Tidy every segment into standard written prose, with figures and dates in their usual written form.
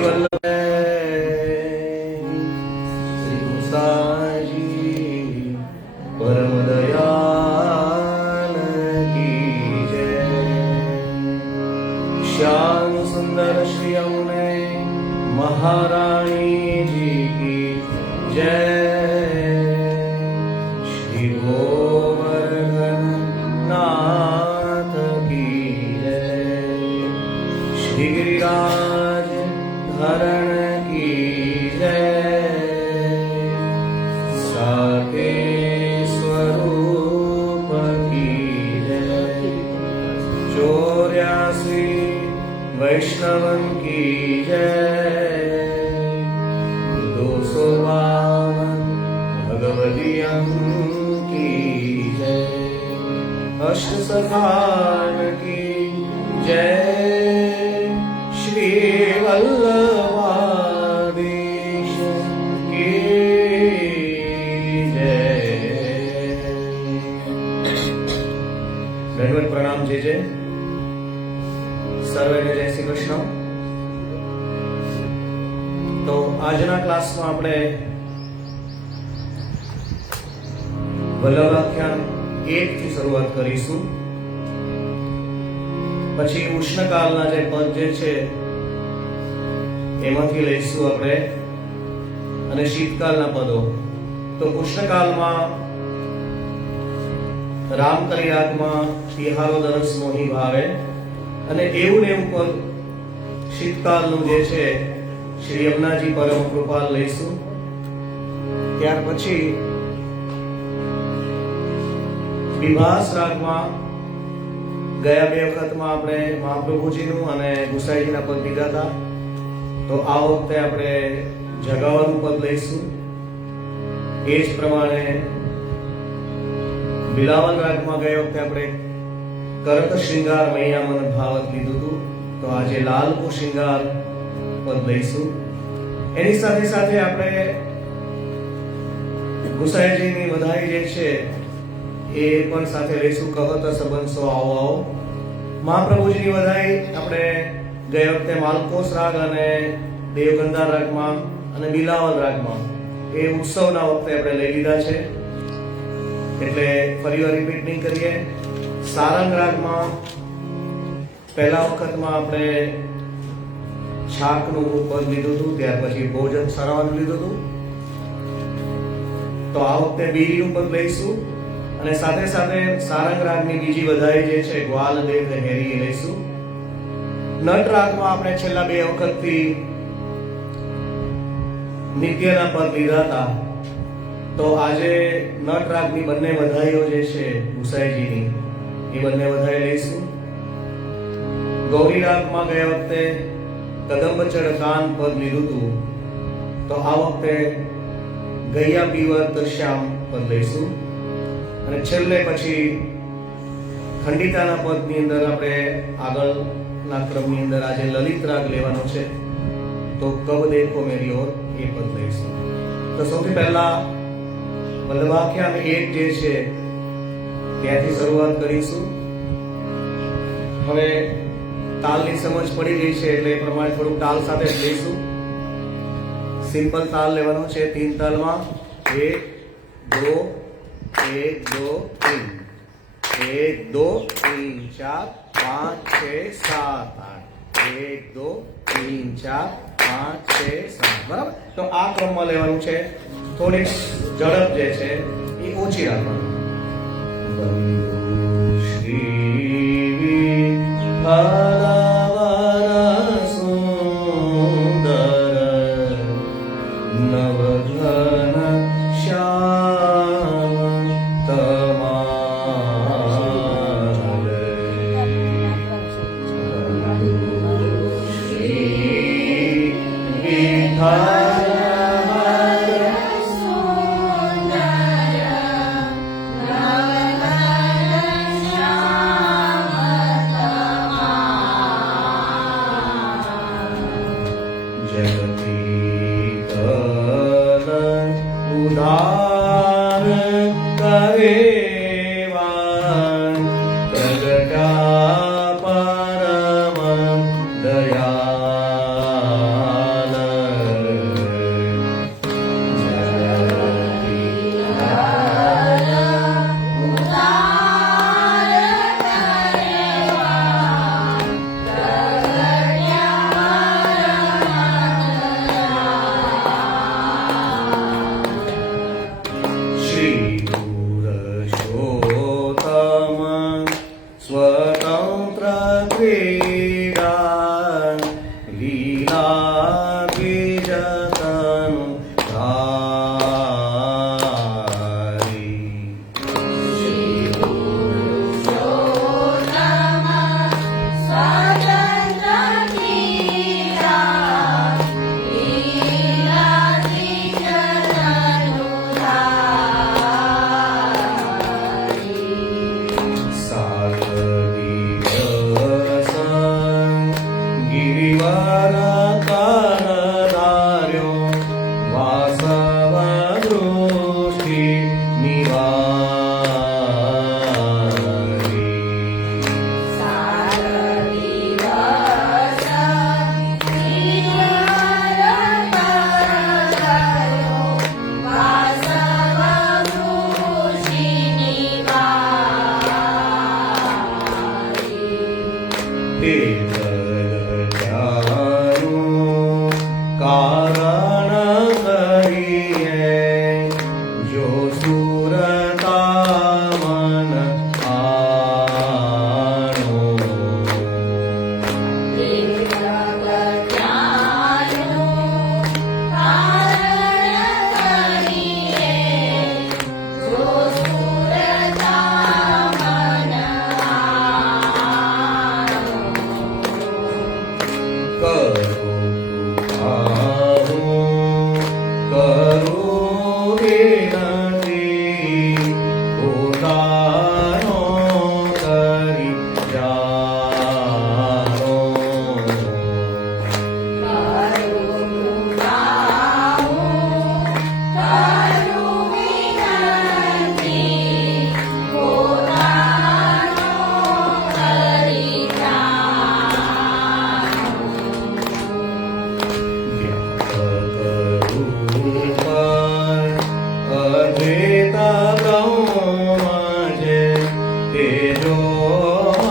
वल्लभ श्री गुसाई परम दयाल की जय। श्याम सुंदर श्री यमुने महारानी जी की जय। श्री गोवर्धन नाथ की जय। श्री गिरिराज धरण की जय। साके स्वरूप की जय। 84 वैष्णवन की जय। 252 भगवदियं की जय। अष्ट सखान की जय। श्री वल्लभाधीश की जय। दंडवत प्रणाम जय जय। સર્વેને જય શ્રી કૃષ્ણ। તો આજના ક્લાસમાં આપણે વલ્લભાખ્યાન 1 થી શરૂઆત કરીશું। પછી ઉષ્ણકાલના જે પદ જે છે એમાંથી લઈશું આપણે, અને શીતકાલના પદો। તો ઉષ્ણકાલમાં રામકલી રાગમાં તિહારો દરસ મોહી ભાવે, અને એવું ને એવું પદ શીતકાલનું જે છે શ્રી યમુનાજી પરમ કૃપાલ લઈશું। ત્યાર પછી વિભાસ રાગમાં ગયા 2 વખતમાં આપણે મહાપ્રભુજીનું અને ગુસાઈજીના પદ લીધા હતા, તો આ વખતે આપણે જગાવાનું પદ લઈશું। એ જ પ્રમાણે બિલાવલ રાગમાં ગયા વખતે આપણે કરત શ્રૃંગાર મૈયા મન ભાવત લીધું હતું, તો આજે લાલ કો શ્રૃંગાર પદ લઈશું। એની સાથે સાથે આપણે ગુસાઈજીની વધાઈ જે છે એ પણ સાથે લઈશું। કહત સંબંધ સો આવો આવો। મહાપ્રભુજીની વધાઈ આપણે ગયા વખતે માલકોસ રાગ અને દેવગંધાર રાગમાં અને બિલાવલ રાગમાં એ ઉત્સવના વખતે આપણે લઈ લીધા છે, એટલે ફરીવાર રિપીટ નહીં કરીએ। સારંગ રાગમાં પહેલા વખતમાં આપણે છાકનું પદ લીધું હતું, ત્યાર પછી ભોજન સરાવાનું લીધું હતું, તો આ વખતે બીરીનું પદ લઈશું। અને સાથે સાથે સારંગ રાગની બીજી વધાઈ જે છે ગ્વાલ દેવ હેરી લઈશું। નટ રાગમાં આપણે છેલ્લા 2 વખતથી નિત્યના પદ લીધા હતા, તો આજે નટ રાગની બંને વધાઈઓ જે છે ગુસાઈજીની એ બંને વધાઈ લઈશું। ગૌરી રાગમાં ગયા વખતે કદંબ ચડ કાન પદ લીધું હતું, તો આ વખતે ગૈયા પીવત શ્યામ પદ લઈશું। અને છેલ્લે પછી ખંડિતાના પદની અંદર આપણે આગળના ક્રમની અંદર આજે લલિત રાગ લેવાનો છે, તો કબ દેખો મેરી ઓર એ પદ લઈશું। તો સૌથી પહેલા વલ્લભાખ્યાન 1 જે છે ત્યાંથી શરૂઆત કરીશું। હવે તાલની સમજ પડી ગઈ છે એટલે એ પ્રમાણે થોડું તાલ સાથે જ લઈશું। સિમ્પલ તાલ લેવાનો છે 3 તાલમાં। 1 2 1 2 3 1 2 3 4 5 6 7 8 1 2 3 4 5 6 7 બરાબર। તો આ ક્રમમાં લેવાનું છે, થોડી ઝડપ જે છે એ ઓછી રાખવાની। શ્રી હરવર સુંદર નવઘન શ્યામ તમારે શ્રી વિઠ્ઠલ ઉધાર કરેવા પ્રગટા પરમ દયા ધાર્યો વાસવ દૃષ્ટિ નિવારી. તે બધાનું કારણ કહીએ જો સુરતા મન આણો. કરું વિનતી પોતાનો કરી જાણો. અદ્વૈતા બ્રહ્મ જે તેજોમય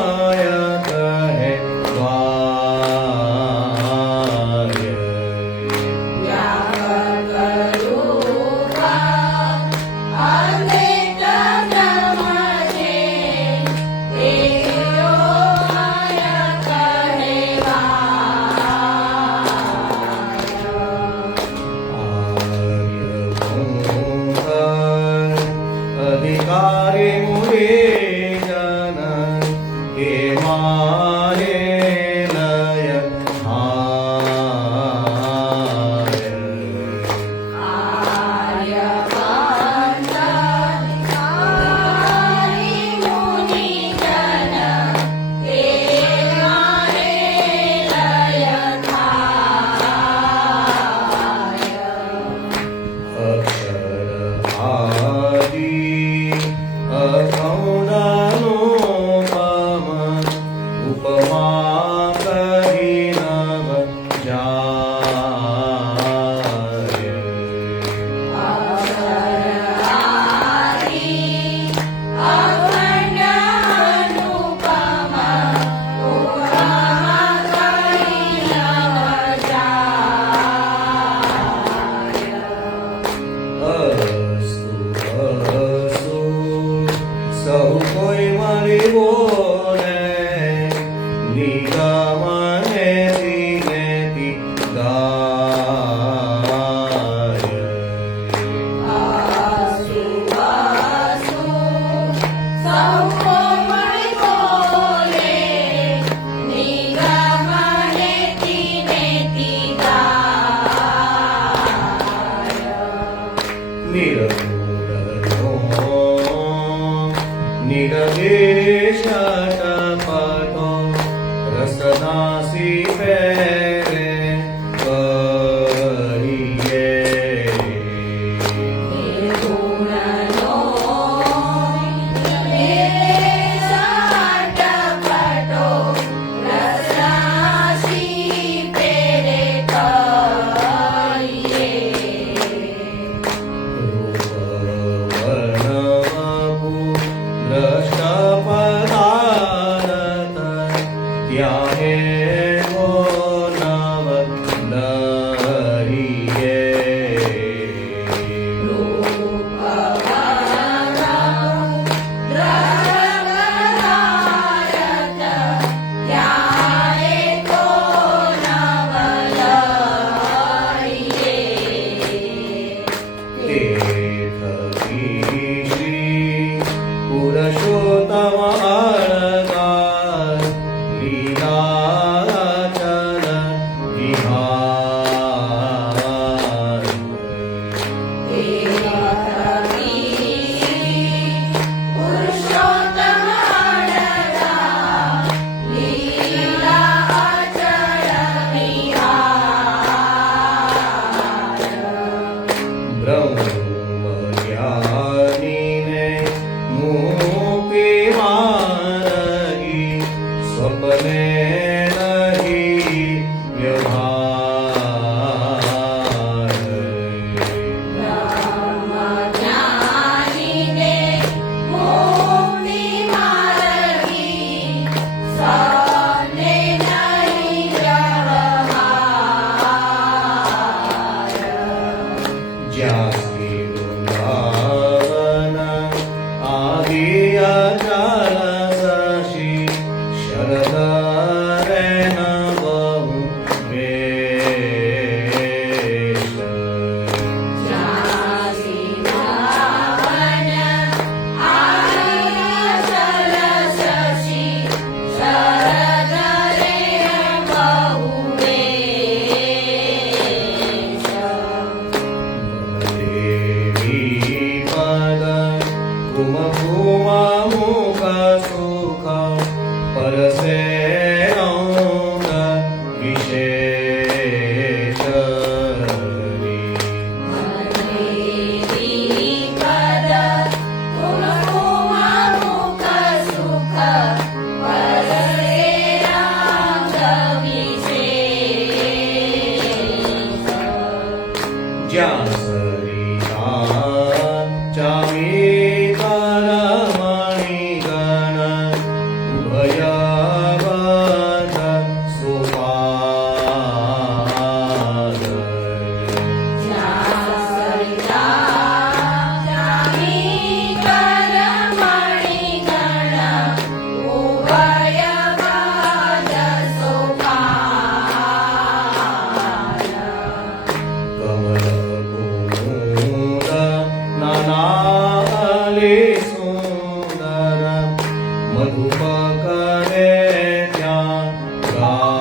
અધિકારી મુરે જન કે મારે લય ઉપમા કરી નવ જાય. સૌ કોઈ મારી બોલે નિગમને દિનેતી ગાય. નિરદેશ ટપટો રસનાસી પેરે કહીએ. ी જ્યાં સરિતા ચામી કરમણી ગણ ઉભયવદ સુપાદ નાનાલે સુંદર મધુપકરે ત્યાં ગાર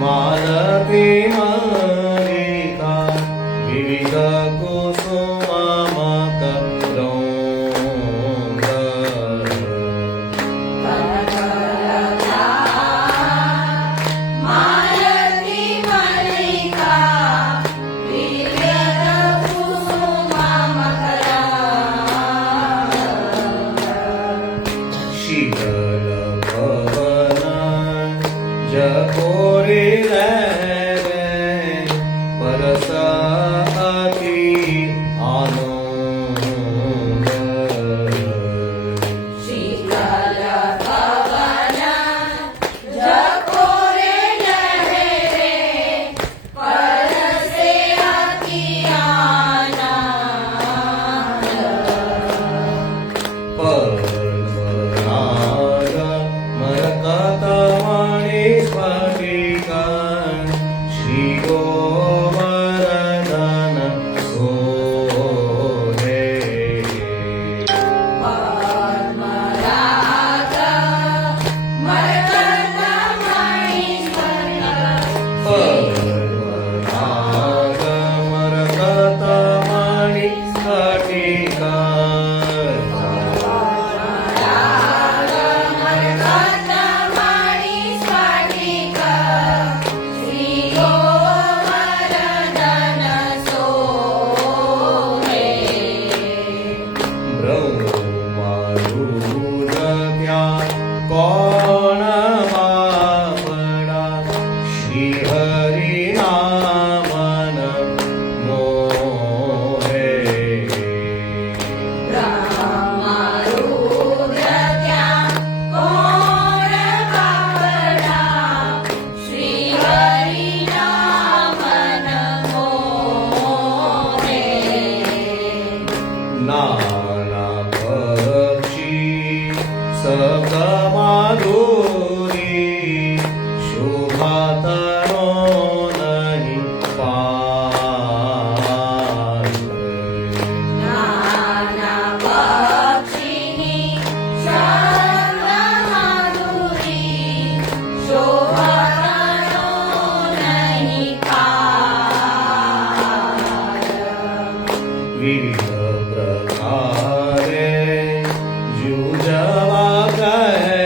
માલતી મલિકા વિવિધ કુસુમમક શીતલ પવન જકોરે લેવે પરસ અતિ આનંદ પદ્મરાગ મરકતમણિ સ્ફટિકા શ્રી ગોવર્ધન સોહે પદ્મરાગ મરકતમણિ સ્ફટિકા કોણ બાપડા શ્રી હરિ નામન મોહે નાના પક્ષી શબ્દ માધુરી શોભાતનો નહીં પાર વિવિધ પ્રકારે જુજવા કહે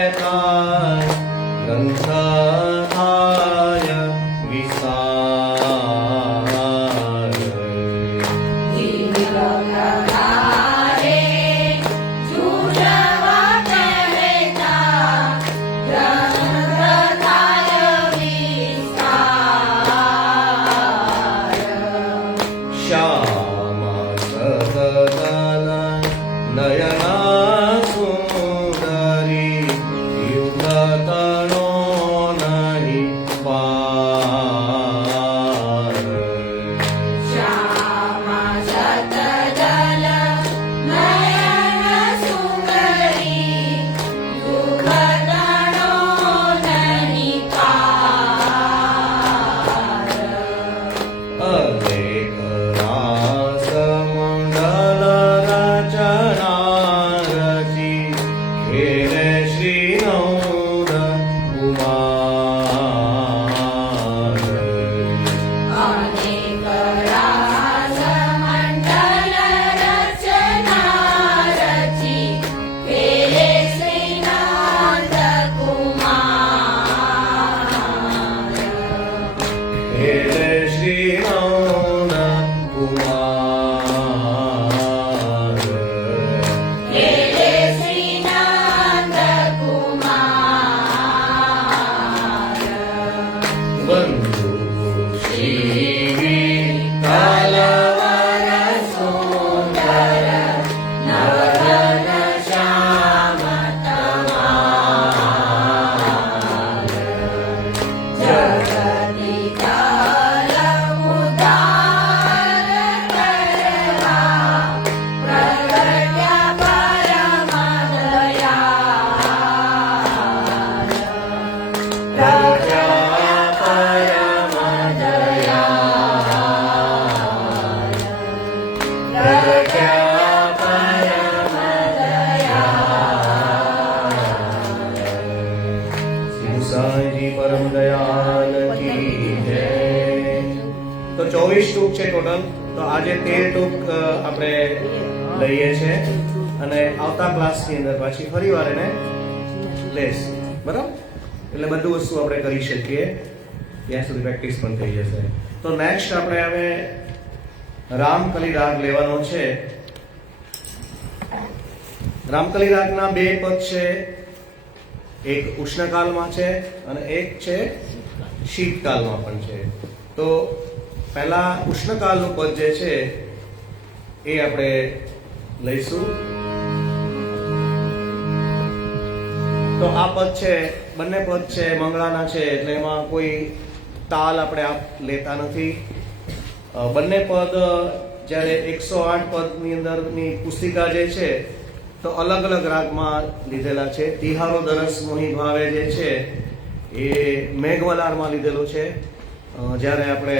એને શ્રી નૌન કુમાર અનેક રાગ મંડલ રચના રચી પેલે શ્રીનાથ કુમાર એને શ્રી નૌન કુમાર પેલે શ્રીનાથ કુમાર બંધુ શ્રી કાલવર સુંદર નવરન શ્યામ તમાર જગતી કાલ ઉદ્ધાર કરવા પ્રગટ્યા પરમ દયાળ પ્રજા પરમ દયાળ પ્રજા પરમ દયાળ શ્રી સાંઈજી પરમ દયાલ કી જય. તો 24 ટૂક છે ટોટલ. તો આજે 13 ટૂક આપણે લઈએ છે અને આવતા ક્લાસની અંદર પાછી ફરીવાર એને લેસ બરાબર. એટલે બધું વસ્તુ આપણે કરી શકીએ ત્યાં સુધી પ્રેક્ટિસ પણ થઈ જશે. તો નેક્સ્ટ આપણે હવે રામકલી રાગ લેવાનો છે. રામકલી રાગના બે પદ છે, એક ઉષ્ણકાલમાં છે અને એક છે શીતકાલમાં પણ છે. તો પહેલા ઉષ્ણકાલનું પદ જે છે એ આપણે લઈશું. તો આ પદ છે, બંને પદ છે મંગળાના છે એટલે એમાં કોઈ તાલ આપણે લેતા નથી. બંને પદ જ્યારે 108 પદની અંદરની પુસ્તિકા જે છે તો અલગ અલગ રાગમાં લીધેલા છે. તિહારો દરસ મોહી ભાવે જે છે એ મેઘમલારમાં લીધેલું છે જ્યારે આપણે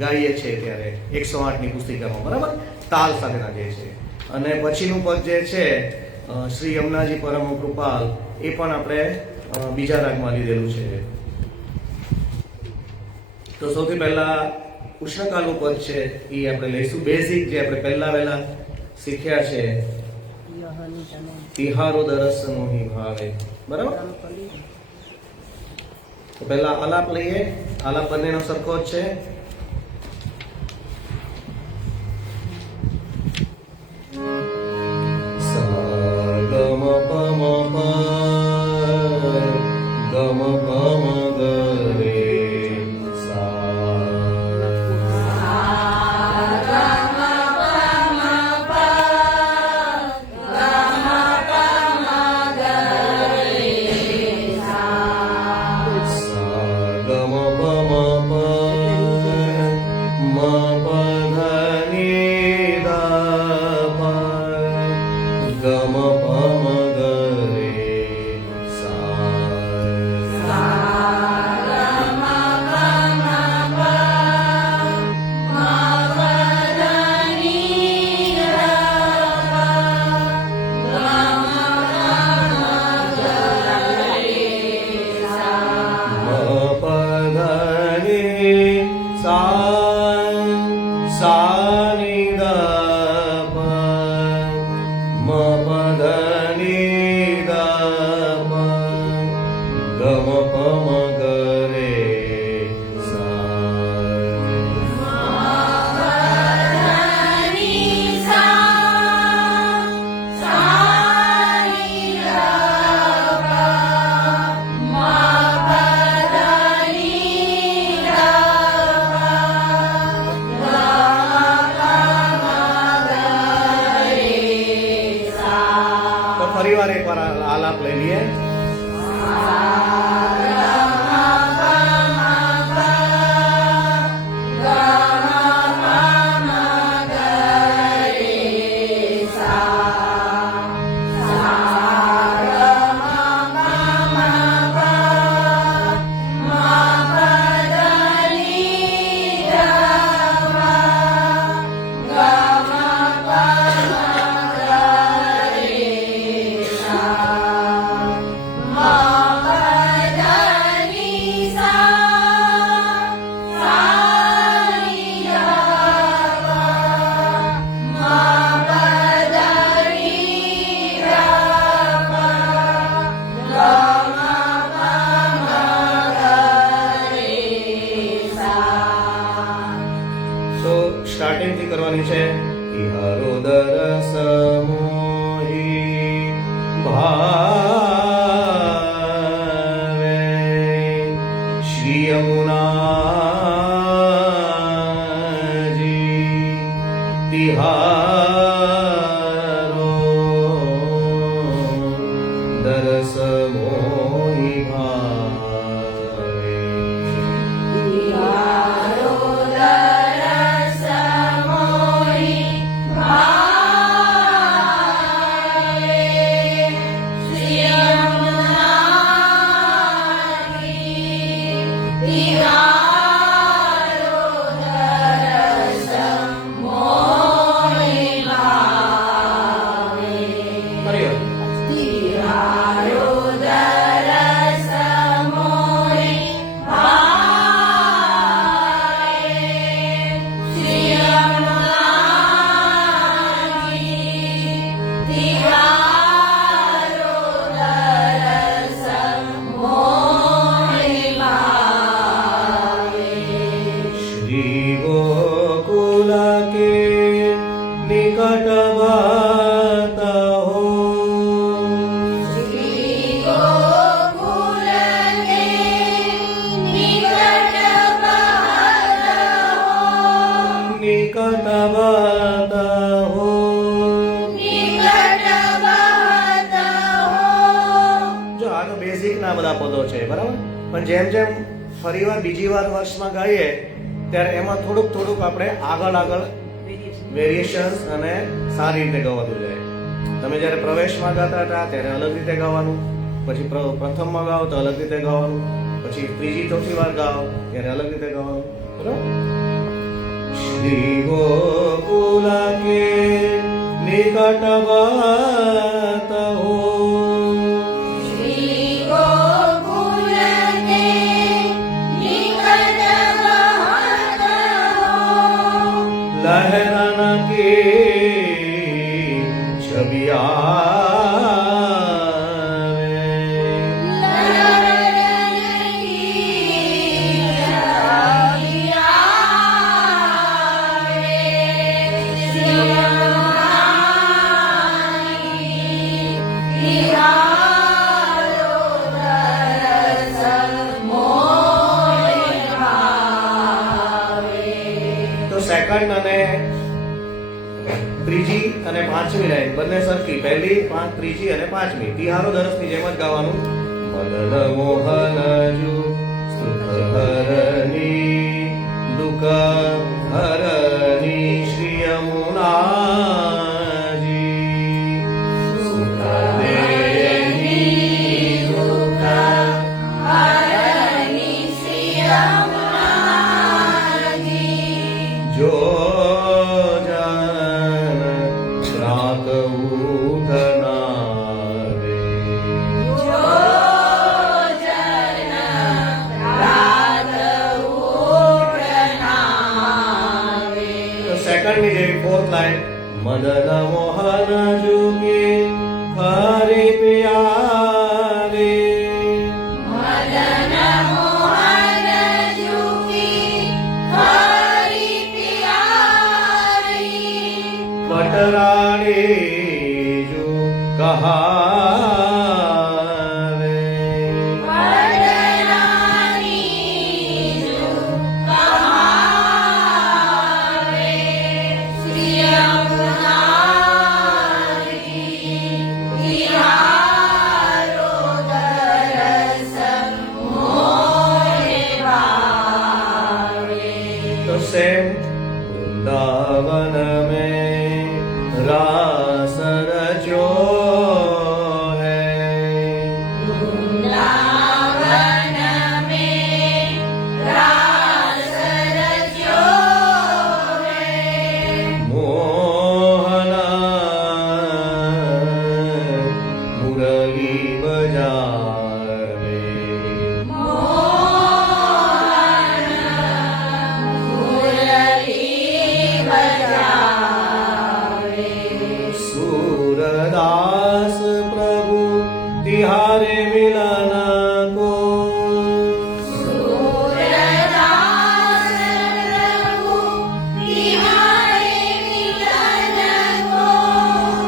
ગાઈએ છીએ ત્યારે 108 ની પુસ્તિકામાં બરાબર તાલ સાથેના જે છે. અને પછીનું પદ જે છે શ્રી યમુનાજી પરમ કૃપાલ એ પણ આપણે બીજા રાગમાં લીધેલું છે. તો સૌથી પહેલા ઉષ્ણકાલનું પદ છે એ આપણે લઈશું. બેઝિક જે આપણે પહેલા શીખ્યા છે તિહારો દરસ મોહી ભાવે બરાબર. તો પહેલા આલાપ લઈએ. આલાપ બંનેનો સરખો જ છે. ગમ પમ પ ગમ પમ ગરે ફરીવાર એકવાર આલાપ લઈ લઈએ. રસ મોહી ભાવે. તિહારો રસ મોહી ભાવે. શ્રી યમુનાજી તિહારો રસ મોહી ભાવે. ફરી વાર. તિહારો રસ મોહી ભાવે. શ્રી યમુનાજી તિહારો રસ મોહી ભાવે. શ્રી ગોકુલ કે નિકટ વાતા હો. શ્રી ગોકુલ કે નિકટ બહત નિકટ વાતા હો. નિકટ બહત જો આ તો બેઝિક ના બધા પદો છે, બરાબર. પણ જેમ જેમ ફરીવાર બીજી વાર વર્ષમાં ગાઈએ ત્યારે એમાં થોડુંક થોડુંક આપણે આગળ વેરિએશન્સ અને સારી રીતે ગવાતું જાય. તમે જ્યારે પ્રવેશમાં ગાતા હતા ત્યારે અલગ રીતે ગાવાનું, પછી પ્રથમમાં ગાઓ તો અલગ રીતે ગાવાનું, પછી ત્રીજી ચોથી વાર ગાઓ ત્યારે અલગ રીતે ગાવાનું, બરાબર. શ્રી ગોકુલ કે નિકટ વાત હો. શ્રી ગોકુલ કે નિકટ બહત લહેરાના કે છબી આવે. તો સેકન્ડ અને ત્રીજી અને પાંચમી લાઈન બંને સરખી. પહેલી ત્રીજી અને પાંચમી તિહારો દરસની જેમ જ ગાવાનું. મદન મોહન જુ સુખ હરની દુઃખ હરની શ્રી યમુનાજી સુખ દેહી દુઃખ જો જન રાત ઉઠનારે. તો સેકન્ડની જેવી ફોર્થ લાઈન. મદન મોહન જુગે હરે પ્યારે. પટરાણે જો કહાવે. तो सेम वृंदावन में रास रचो है. मोहना मुरली बजावे. सूरदास प्रभु तिहारे मिलन को.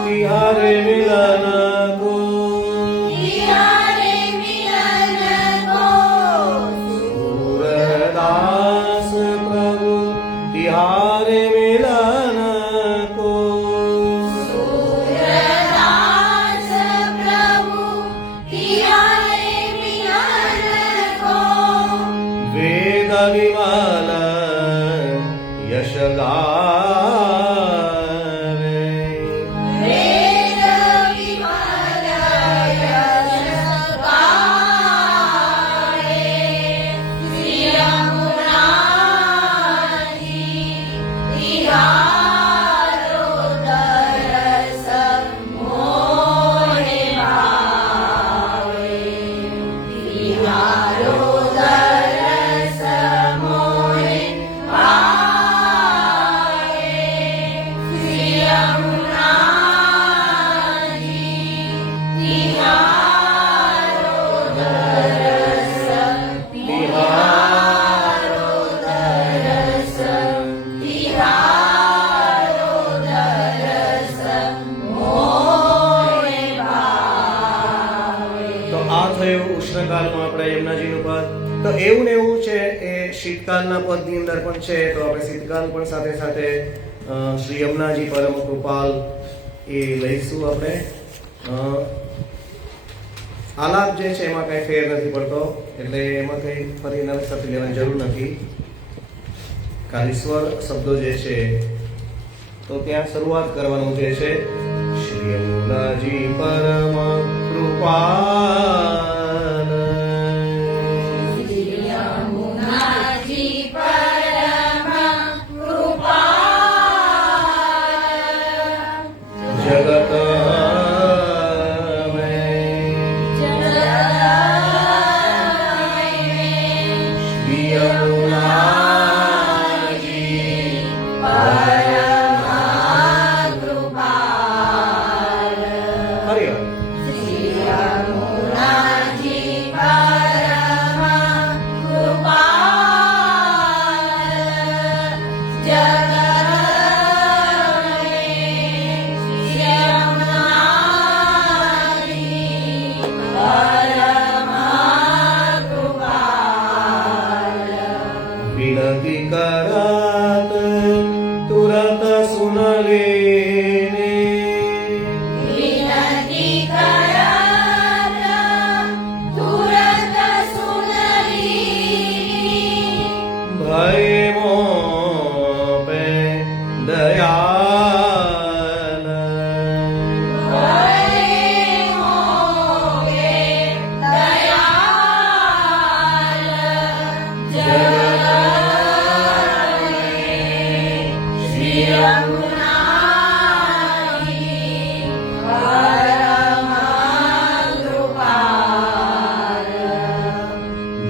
तिहारे मिलन को. सूरदास प्रभु तिहारे मिलन को. આ થયું ઉષ્ણકાલમાં આપણે યમુનાજીનું પદ. તો એવું ને એવું છે એ શીતકાલના પદની અંદર પણ છે. તો આપણે શીતકાલ પણ સાથે સાથે શ્રી યમુનાજી પરમ કૃપાલ એ લઈશું આપણે. આલાપ જે છે એમાં કઈ ફેર નથી પડતો, એટલે એમાં કઈ ફરી નવસાથી લેવાની જરૂર નથી. ખાલી સ્વર શબ્દો જે છે તો ત્યાં શરૂઆત કરવાનું જે છે શ્રી યમુનાજી પરમ કૃપાલ. યમુનાજી પરમ કૃપાલ. જગત શ્રી યમુનાજી ફરી વાર. વિનતી કરાત તુરત સુન લેને. વિનતી કરાત તુરત સુનરી. ભય મોપે દયાલ.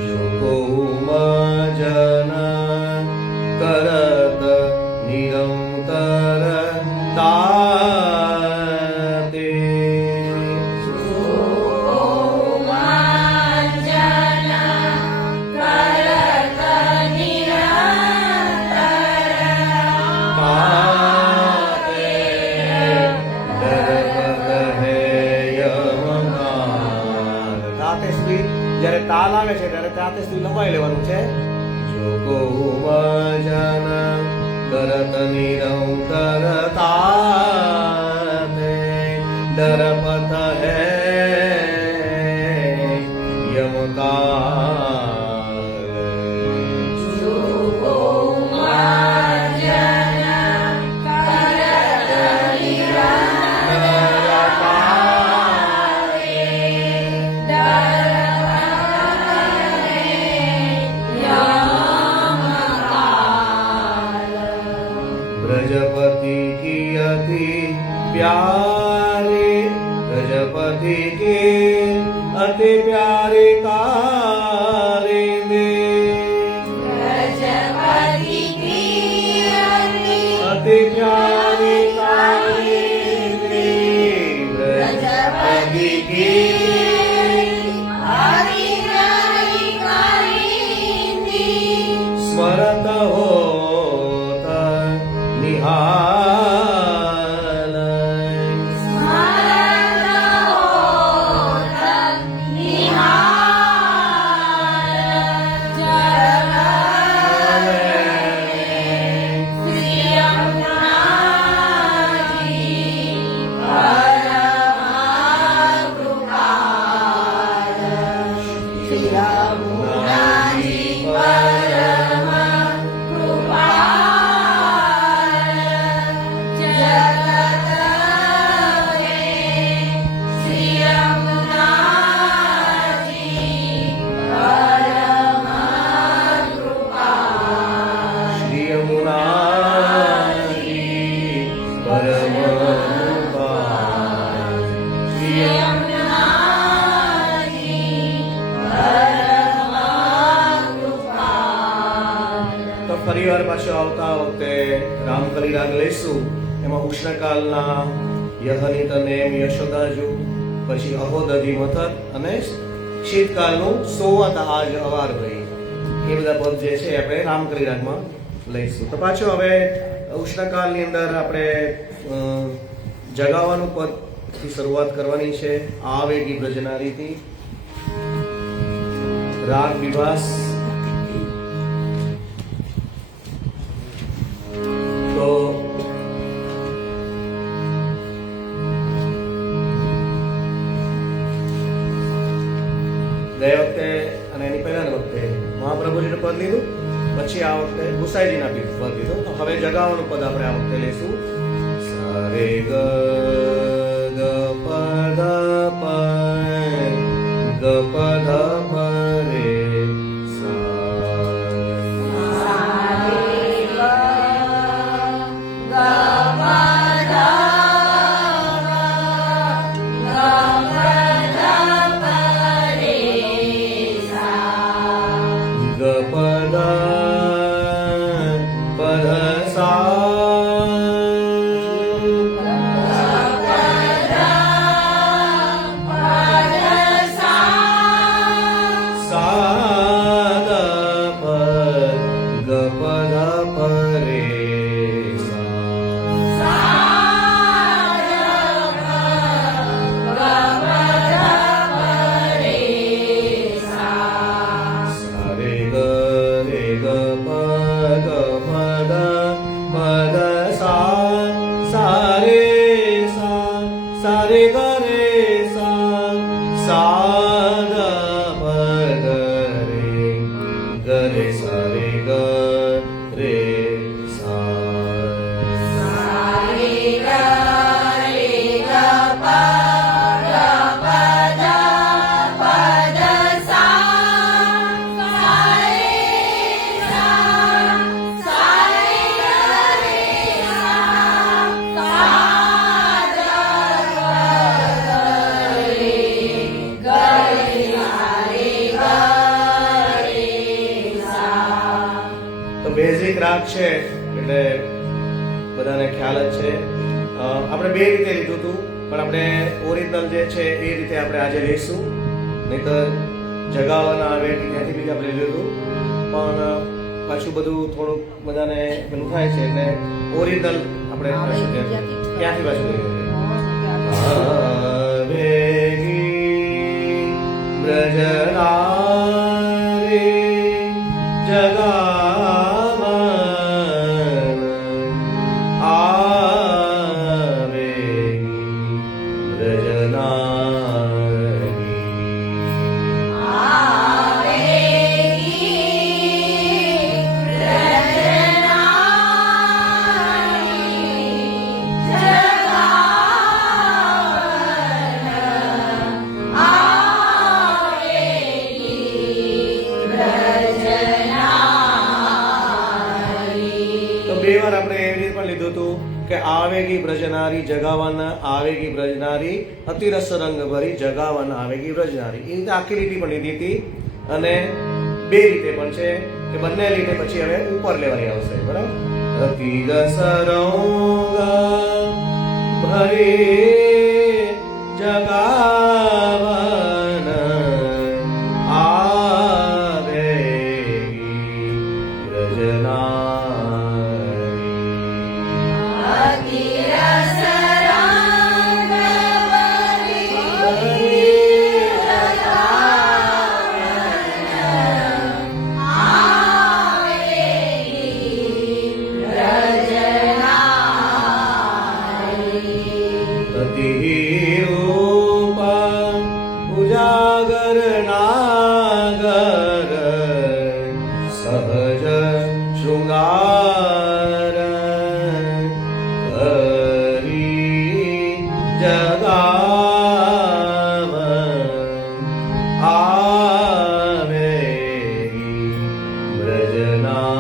જો કૌમાં જન કરત નિરંતર તાતે. જ્યારે તાલ આવે છે ત્યારે તાતે સુધી લંબાઈ લેવાનું છે. જો કૌમજન કરત નિરંતર તાતે ડરપત હૈ યમકાલ. ब्रजपति की अति प्यारे ब्रजपति के अति प्यारे काले में. अति प्यारे काले में ब्रजपति की स्मरत होत निहाल. ફરીવાર પાછો આવતા વખતે રામકલી રાગ લઈશું. એમાં ઉષ્ણકાલના યહનિત નેમ યશોદાજુ, પછી અહોદધિ મથક અને શીતકાલનું સોવત આજ અવાર ભાઈ, એ બધા પદ જે છે આપણે રામકલી રાગમાં લઈશું. તો પાછો હવે ઉષ્ણકાલની અંદર આપણે જગાવાનું પદ થી શરૂઆત કરવાની છે. આવેગી બ્રજનારીથી રાગ વિભાસ. તો ગયા વખતે અને એની પહેલાના વખતે મહાપ્રભુજીનું પદ લીધું, પછી આ વખતે ગુસાઈજીના પદ લીધું. તો હવે જગાવાનું પદ આપણે આ વખતે લઈશું. સારે ગ ગ પ ધ પ ગ પ ધ પ રે બેઝિક રાગ છે એટલે બધાને ખ્યાલ જ છે. આપણે બે રીતે લીધું હતું, પણ આપણે ઓરિજિનલ જે છે એ રીતે આપણે આજે લઈશું. નહીં તો જગાવવાના આવે ત્યાંથી બી આપણે લીધું, પણ પાછું બધું થોડુંક બધાને પેલું થાય છે એટલે ઓરિજિનલ આપણે ત્યાંથી પાછું લઈ બ્રજનારી જગા કે આવેગી બ્રજનારી જગાવન આવેગી બ્રજનારી અતિરસ રંગ ભરી જગાવન આવેગી બ્રજનારી. એ રીતે આખી લીટી પણ લીધી હતી, અને બે રીતે પણ છે કે બંને લીટે પછી હવે ઉપર લેવાની આવશે. બરાબર. અતિરસ રંગ ભરી જગાવન આવેગી બ્રજનારી. ઉજાગર નાગર સહજ શૃંગાર હરી જગાવ આવેગી બ્રજનારી.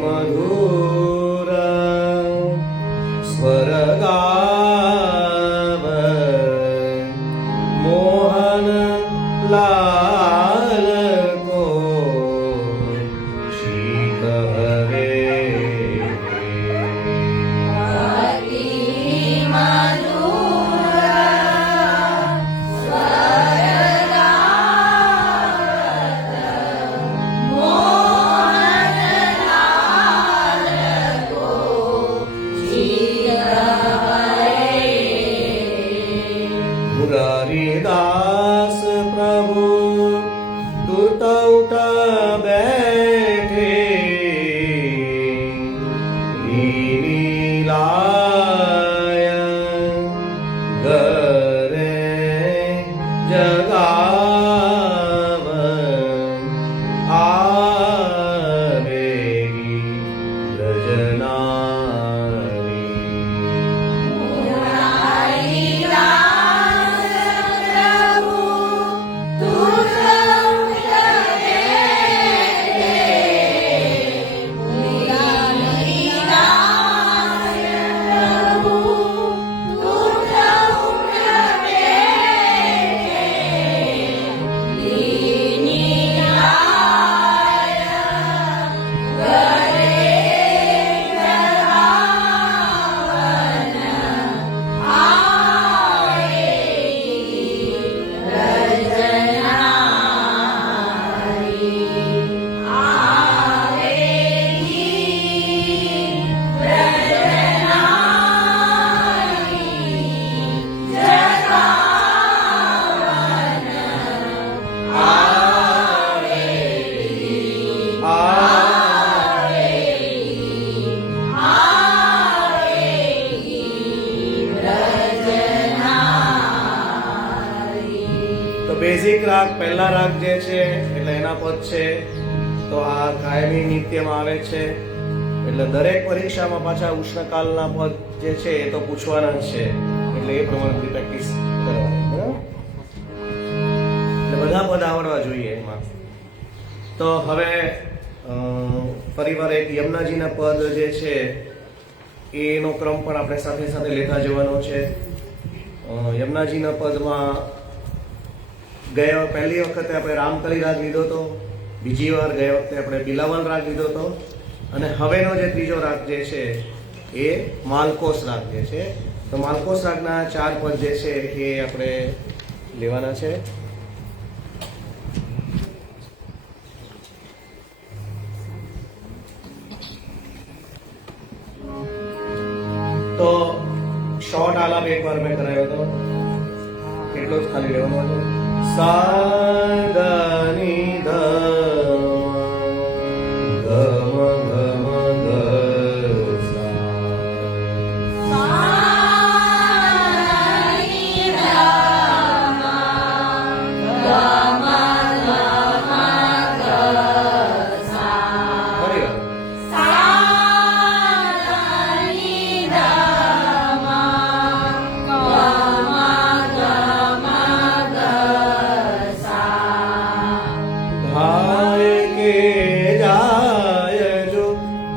મધુર સ્વર ગાવ મોહન લાલ दास प्रभु तुरत उठ बैठे रीनी लाय घरे जगाव आवेगी रजनारी તો બેઝિક રાગ પહેલા રાગ જે છે એટલે એના પદ છે તો આ કાયમી નિત્યમાં આવે છે એટલે દરેક પરીક્ષામાં પાછા ઉષ્ણકાલના પદ જે છે એ તો પૂછવાના જ છે એટલે એ પ્રમાણે પ્રેક્ટિસ કરવાની બરાબર એટલે બધા પદ આવડવા જોઈએ એમાં તો હવે ફરીવાર એક યમુનાજીના પદ જે છે એનો ક્રમ પણ આપણે સાથે સાથે લેતા જવાનો છે યમુનાજીના પદમાં પહેલી વખતે આપણે રામકલી રાગ લીધો હતો, બીજી વાર ગયા વખતે આપણે બિલાવલ રાગ લીધો હતો અને હવેનો જે ત્રીજો રાગ જે છે એ માલકોસ રાગ જે છે તો માલકોસ રાગના 4 પદ જે છે એ આપણે લેવાના છે. તો શોર્ટ આલાપ એકવાર મેં કરાયો હતો એટલો જ ખાલી લેવાનો છે. સા ગ ની ધ ગમ ગમ ગ સા ફરી વાર.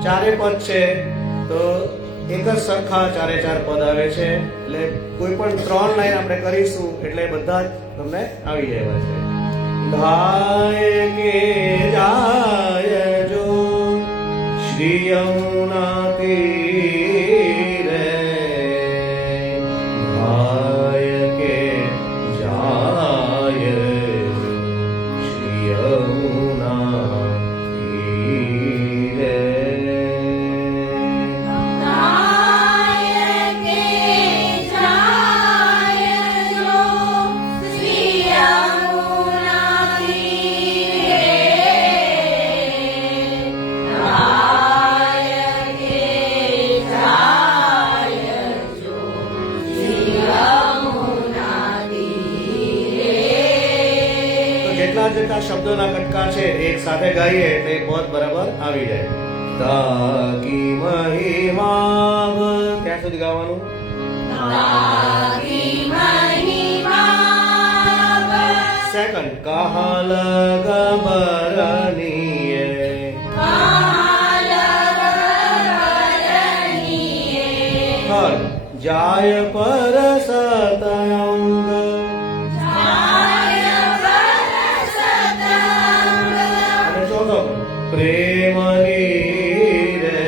ચારે પદ છે તો એક જ સરખા ચારે 4 પદ આવે છે એટલે કોઈ પણ 3 લાઈન આપણે કરીશું એટલે બધા જ તમને આવી જાય છે. ધાય કે જાય જો શ્રી યમુના તીરે ધાય કે જાય શ્રી યમુના જેટલા શબ્દોના કટકા છે એક સાથે ગાઈએ એટલે પદ બરાબર આવી જાય. તાકી મહિમા ક્યાં સુધી ગાવાનું? સેકન્ડ કાહલ ગબરનીએ થર્ડ જાય પર સતંગ પ્રેમની રે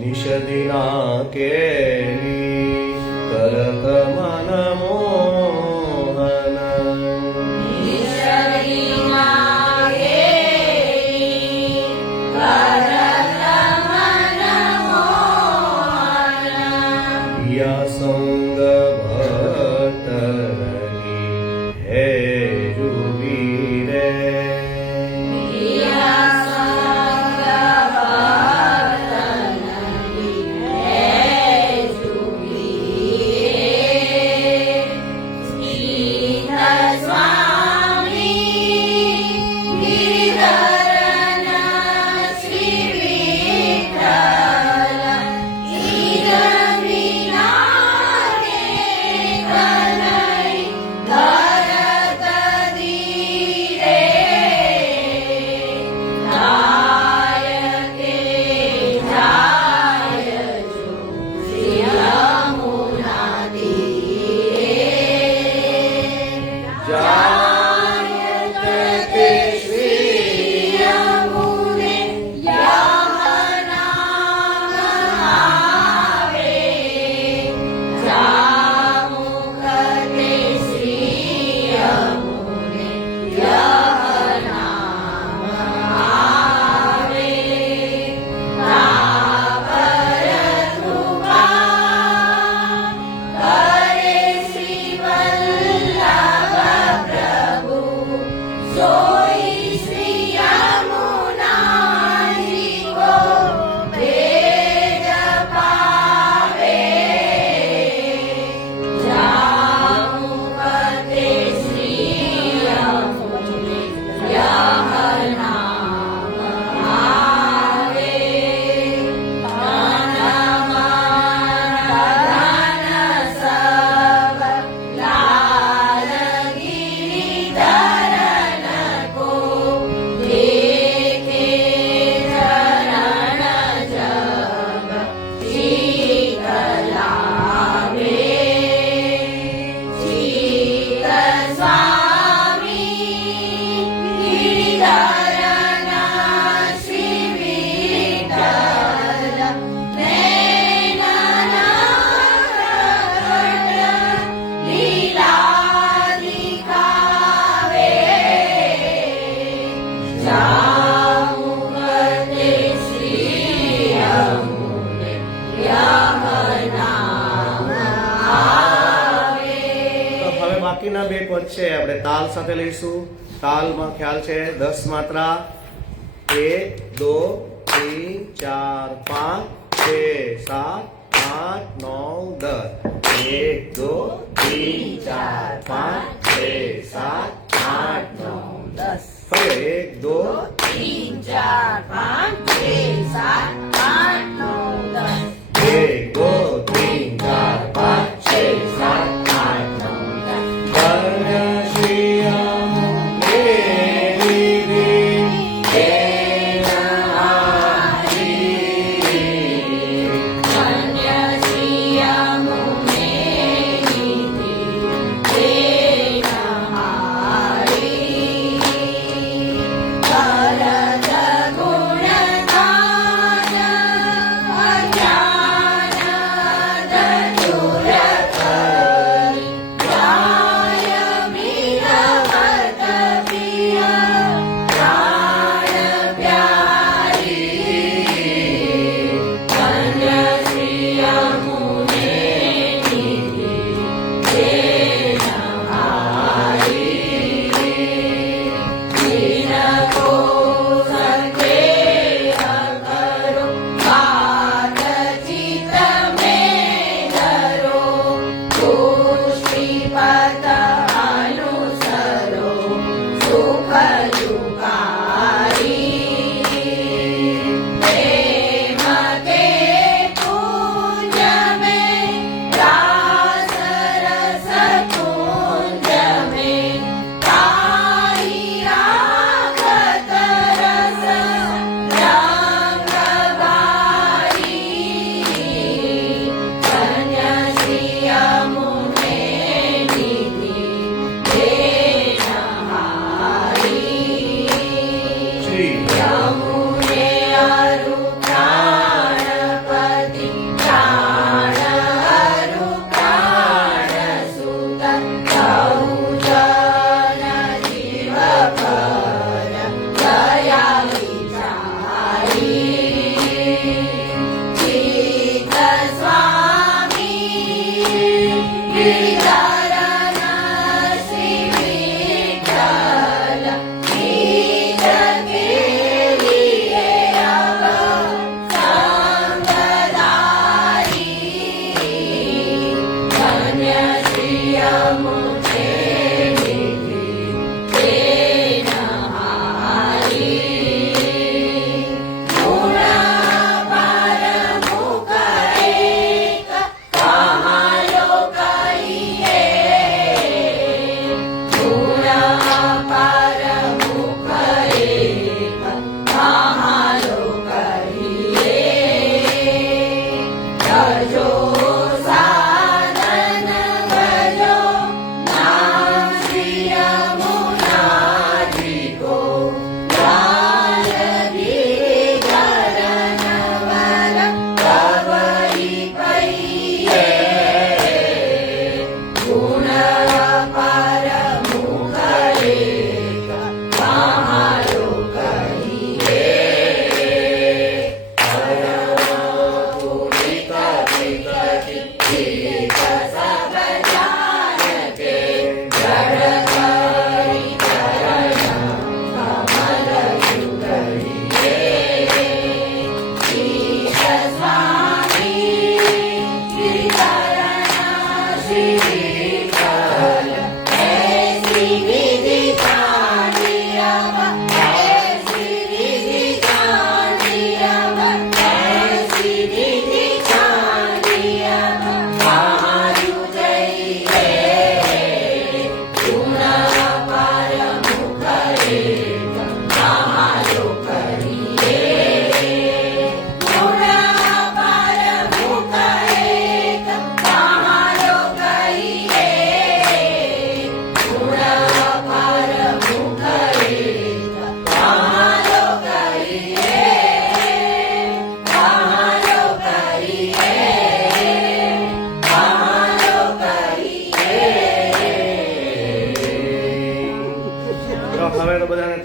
નિષદિના કેરી આગળના બે પદ છે આપણે તાલ સાથે લઈશું. તાલમાં ખ્યાલ છે 10 માત્રા. 1 2 3 4 5 6 7 8 9 10. 1 2 3 4 5 6 7 8 9 10. ફરી 1 2 3 4 5 6 7 8 9 10. 1 2 3 4 5 6 7 8 9 10.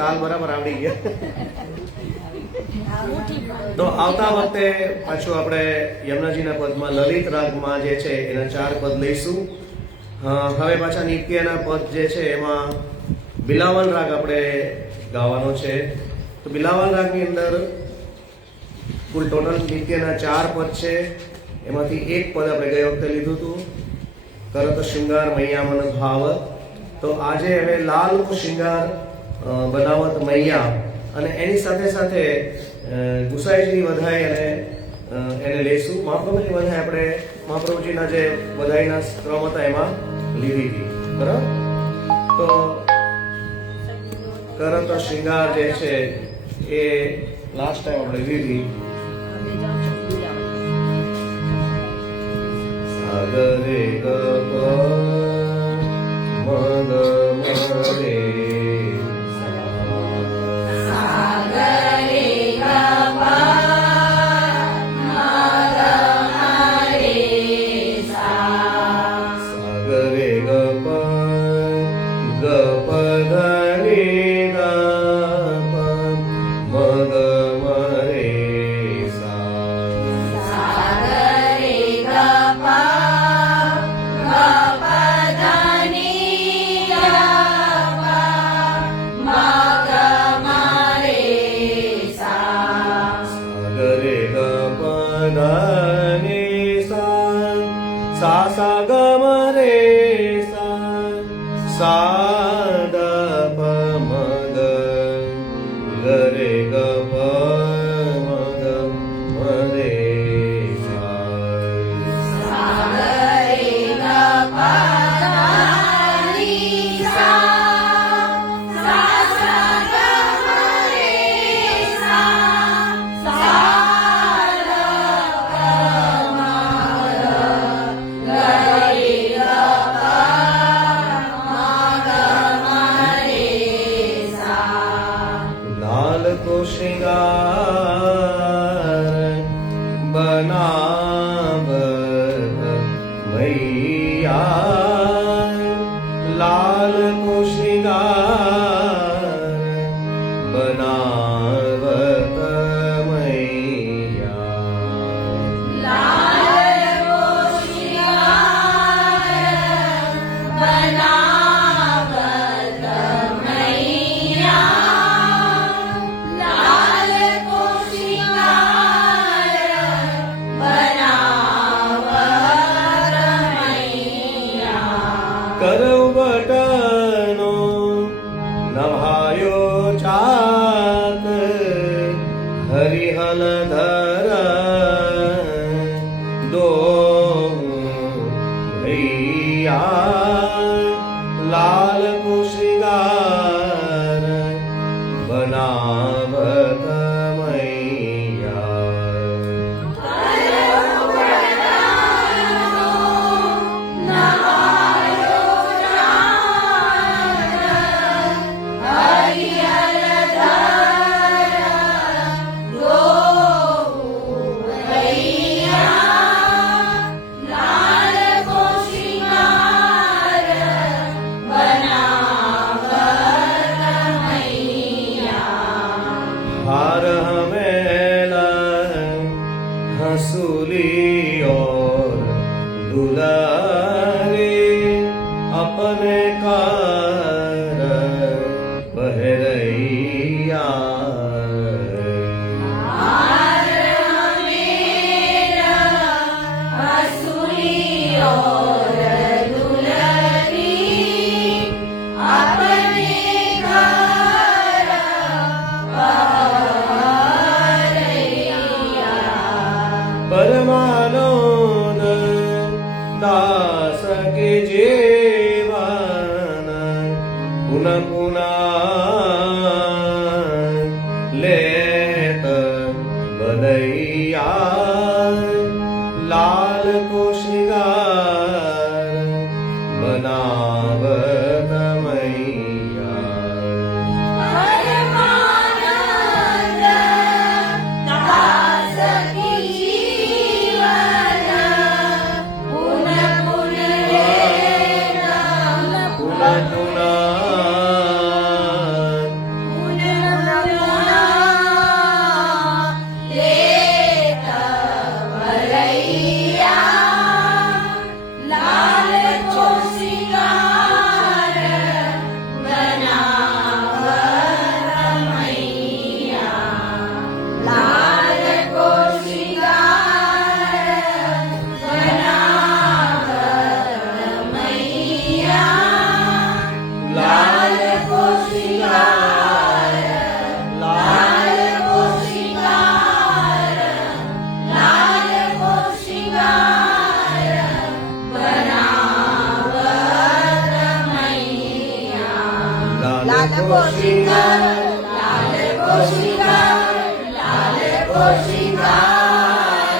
તાલ બરાબર આવડી ગયા. તો આવતા વખતે પાછું આપણે યમુનાજીના પદમાં લલિત રાગમાં જે છે એના 4 પદ લઈશું. હવે પાછા નિત્યના પદ જે છે એમાં બિલાવલ રાગ આપણે ગાવાનો છે. તો બિલાવલ રાગની અંદર કુલ ટોટલ નિત્યના 4 પદ છે. એમાંથી એક પદ આપણે ગઈ વખતે લીધું હતું, કરત શૃંગાર મૈયા મન ભાવ. તો આજે હવે લાલનો શૃંગાર બનાવત મૈયા અને એની સાથે સાથે ગુસાઈજીની વધાઈ અને એને લઈશું. મહાપ્રભુની વધાઈ આપણે મહાપ્રભુજીના જે વધાઈના ક્રમ હતા એમાં લીધી હતી, બરાબર. તો કરત શૃંગાર જે છે એ લાસ્ટ ટાઈમ આપણે લીધી. સાગરે ગપ મગ મરે સા સા ગ મ રે સા સા દ પ મ ગ ગ રે ગ પ મ ગ મ રે को श्रृंगार बनावत मैया, लाल को श्रृंगार बनावत मैया, लाल को श्रृंगार बनावत मैया, કરવટનો નભાયો ચાક હરિહલ ધર દો ભૈયા, લાલ કો શ્રૃંગાર બનાવત हार हमेला हंसुली और दुलारी, अपने कार बहरैया, हार हमेला हंसुली और दुलारी, अपने परमानंद दास के जीवन पुन पुना लेत बलैया, लाल को श्रृंगार बनावत मैया, શિંગાર લાલ કો શિંગાર લાલ કો શિંગાર બનાવત મૈયા લાલ કો શિંગાર લાલ કો શિંગાર લાલ કો શિંગાર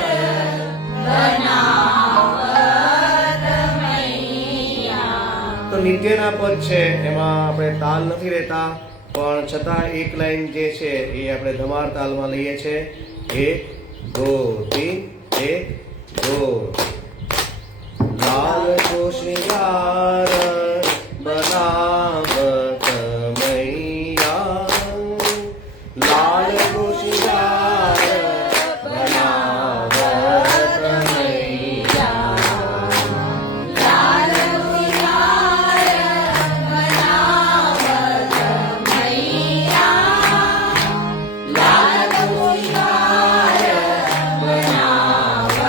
બનાવત મૈયા. તો નિત્યના પદ છે એમાં આપણે તાલ નથી લેતા, પણ છતાં એક લાઈન જે છે એ આપણે ધમાર તાલમાં લઈએ છીએ. 1 2 3 1 2. લાલ કો શૃંગાર બનાવત મૈયા લાલ કો શૃંગાર બનાવત મૈયા લાલ શિંગાર બનાવત મૈયા લાલ શિંગાર બનાવત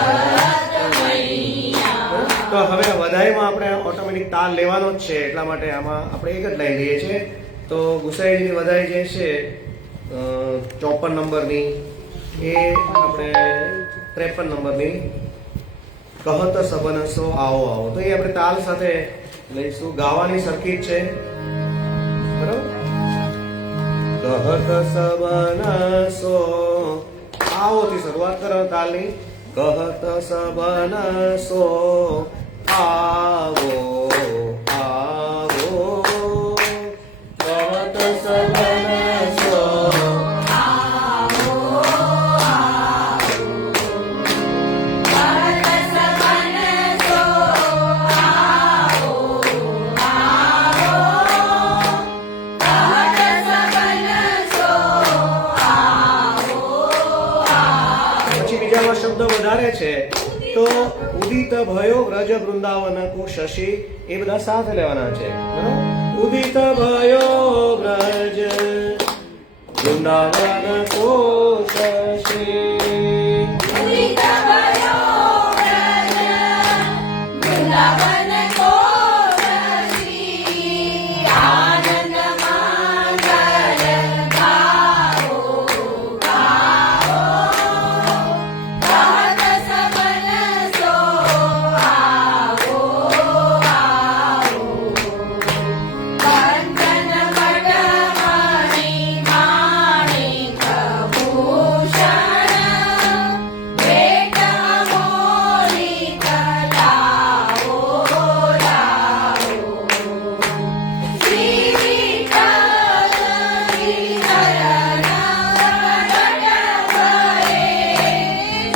મૈયા. તો હવે વધાઈમાં આપણે ઓટોમેટિક તાલ લેવાનો જ છે, એટલા માટે આમાં આપણે એક જ લાઈન લઈએ છીએ. તો ગુસાઈજીની વધાઈ જે છે 54 નંબરની એ આપણે 53 નંબરની કહત સબનસો આવો આવો, તો એ આપણે તાલ સાથે લઈશું. ગાવાની સરખી જ છે, બરાબર. કહત સબનસો આવો થી શરૂઆત કરો તાલની. કહત સબનસો આવો આવો કહત સબનસો પછી બીજામાં શબ્દ વધારે છે, તો ઉદિત ભયો વ્રજ વૃંદાવન કો શશી, એ બધા સાથે લેવાના છે, બરાબર. ઉદિત ભયો વ્રજ વૃંદાવન કો શશી ઉદિત ભયો વ્રજ વૃંદાવન કો શશી આનંદ મંગલ ગાઓ ગાઓ કહત સબનસો આવો આવો કંચન મઢમણિ માણિક ભૂષણ ભેટ અમોલિક લાવો લાવો શ્રી વિઠ્ઠલ શ્રીધરન પ્રગટ ભયે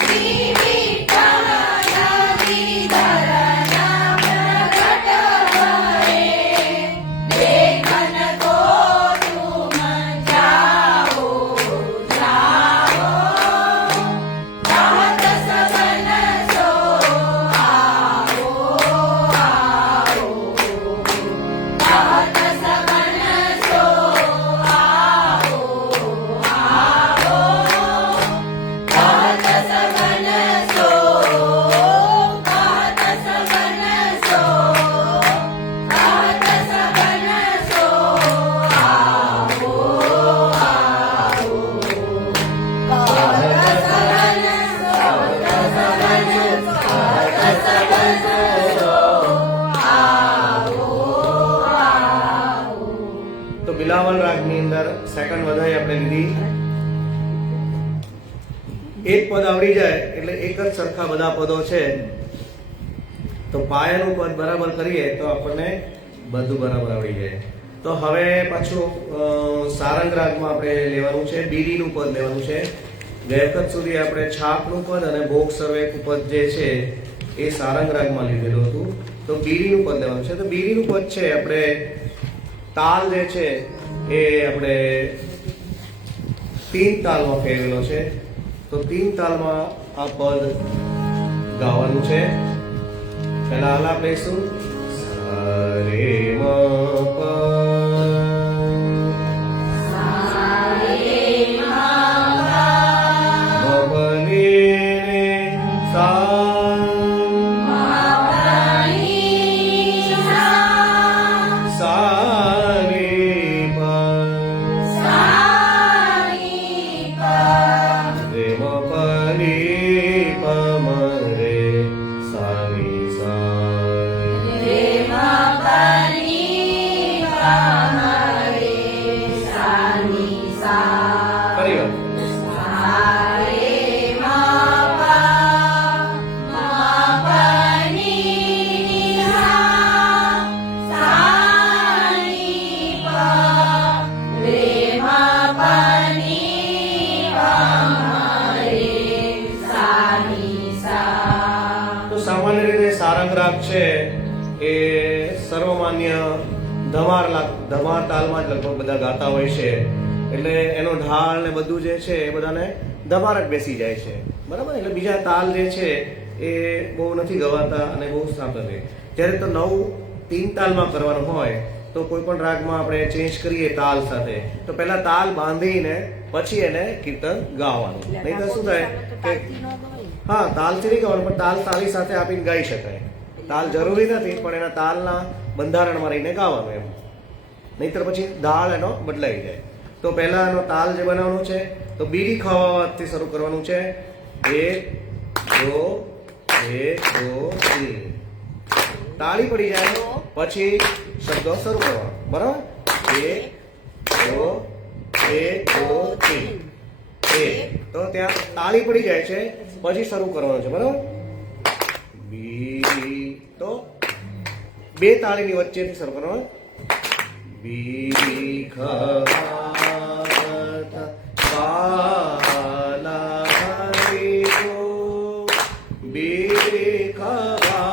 શ્રી વિઠ્ઠલ શ્રીધરન પ્રગટ ભયે દેખન કો તુમ જાઓ જાઓ કહત સબનસો આવો આવો કહત સબનસો આવો આવો કહત સબનસો કહત સબનસો કહત સબનસો આવો આવો તો બિલાવલ રાગની અંદર સેકન્ડ વધાઈ આપણે લીધી. એક પદ આવડી જાય એટલે એક જ સરખા બધા પદો છે, તો પાયાનું પદ બરાબર કરીએ તો આપણને બધું બરાબર આવડી જાય. તો હવે પાછું સારંગ રાગમાં આપણે લેવાનું છે, બીડીનું પદ લેવાનું છે. ગયા વખત સુધી આપણે છાપનું પદ અને ભોગ સર્વેક પદ જે છે એ સારંગ રાગમાં લીધેલું હતું, તો બીડીનું પદ લેવાનું છે. તો બીડીનું પદ છે આપણે તાલ જે છે એ આપણે 3 તાલમાં ફેરવેલો છે, તો 3 તાલમાં આ પદ ગાવાનું છે. પહેલા આલાપ લઈશું. રે મ પ રાગ છે એ સર્વમાન્ય ધમાર તાલમાં જ લગભગ બધા ગાતા હોય છે, એટલે એનો ઢાળ ને બધું જે છે એ બધાને ધમાર જ બેસી જાય છે, બરાબર. એટલે બીજા તાલ જે છે એ બહુ નથી ગવાતા અને બહુ સાંભળ રહે. જ્યારે તો 9-3 તાલમાં કરવાનું હોય તો કોઈ પણ રાગમાં આપણે ચેન્જ કરીએ તાલ સાથે, તો પહેલા તાલ બાંધીને પછી એને કીર્તન ગાવાનું. નહીં તો શું થાય કે હા, તાલથી નહીં ગાવાનું, પણ તાલી સાથે આપીને ગાઈ શકાય. તાલ જરૂરી નથી, પણ એના તાલના બંધારણમાં રહીને ગાવાનું એમ, નહીતર પછી દાળ એનો બદલાઈ જાય. તો પહેલા એનો તાલ જે બનાવવાનો છે તો બીડી ખાવાથી શરૂ કરવાનું છે. 1 2 3 તાળી પડી જાય પછી શબ્દો શરૂ કરવાનો, બરાબર. 1 2 3 તો ત્યાં તાળી પડી જાય છે પછી શરૂ કરવાનું છે, બરાબર. બી તો 2 તાળીની વચ્ચેથી શરૂ કરવાનું. બી ખવાતા કાલા હરી ગો, બી ખવાવત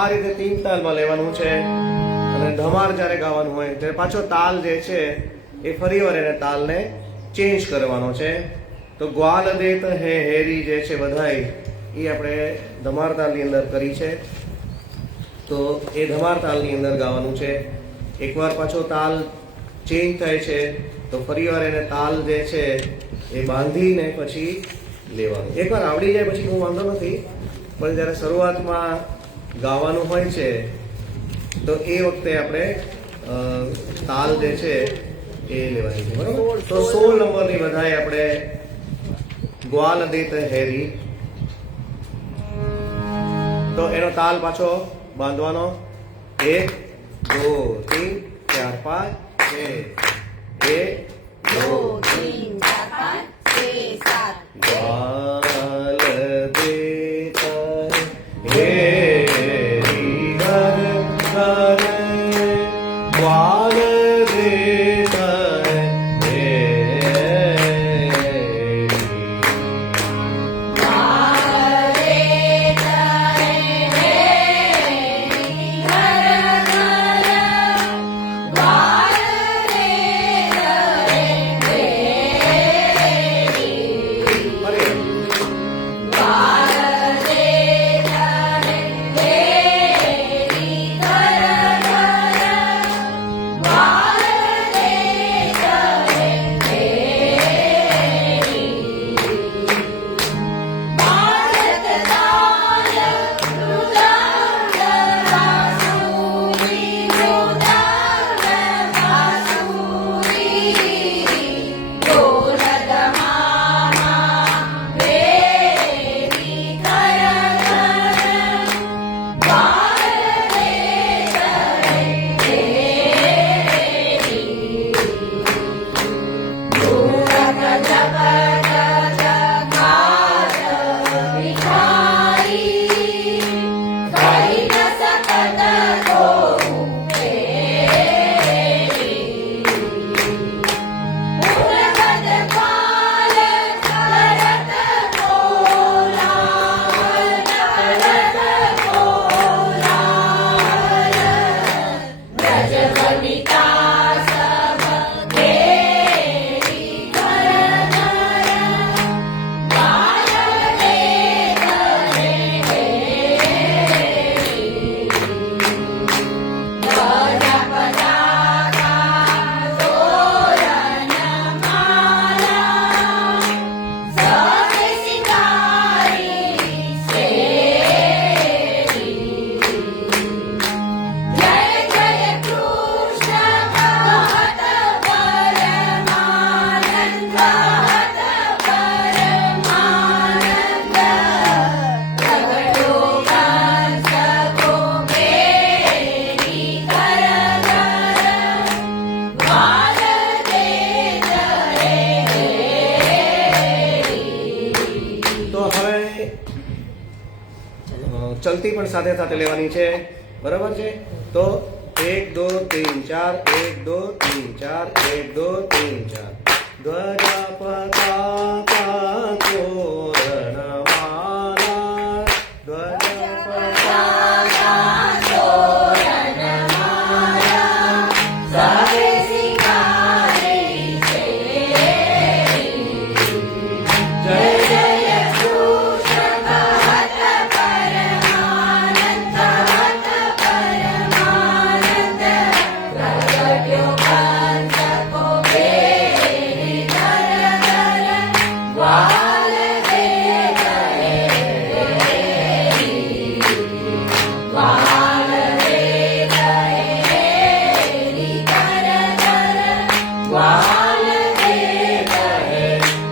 આ રીતે 3 તાલમાં લેવાનું છે. અને ધમાર જ્યારે ગાવાનું હોય ત્યારે પાછો તાલ જે છે એ ફરીવાર એને તાલને ચેન્જ કરવાનો છે. તો ગ્વાલ દેત હે હેરી જે છે બધાઈ એ આપણે ધમાર તાલની અંદર કરી છે, તો એ ધમાર તાલની અંદર ગાવાનું છે. એકવાર પાછો તાલ ચેન્જ થાય છે તો ફરીવાર એને તાલ જે છે એ બાંધીને પછી લેવાનું. એકવાર આવડી જાય પછી બહુ વાંધો નથી, પણ જ્યારે શરૂઆતમાં ગાવાનું હોય છે તો એ વખતે આપણે તાલ જે છે એ લેવાની છે, બરોબર. તો 16 નંબરની બધાએ આપણે ગ્વાલ દેત હેરી તો એનો તાલ પાછો બાંધવાનો 1 2 3 4 5 6 1 दो तीन चार पाँच छः सात વાલ દેતા હેરી ઘર ઘર વાલ દેતા ચલતી પણ સાથે સાથે લેવાની છે, બરાબર છે? તો 1 2 3 4 1 2 3 4 1 2 3 4 ધ્વજા પતાકા તોરણમાલા ધ્વજા પતાકા તોરણમાલા સવે સિંગારી છે જય જય કૃષ્ણ કહત પરમાનંદ પ્રગટ્યો કંસ કો બેરી ધર ધર ગ્વાલ દે ગયે ગ્વાલ દે ગયે ધર ધર ગ્વાલ દે ગયે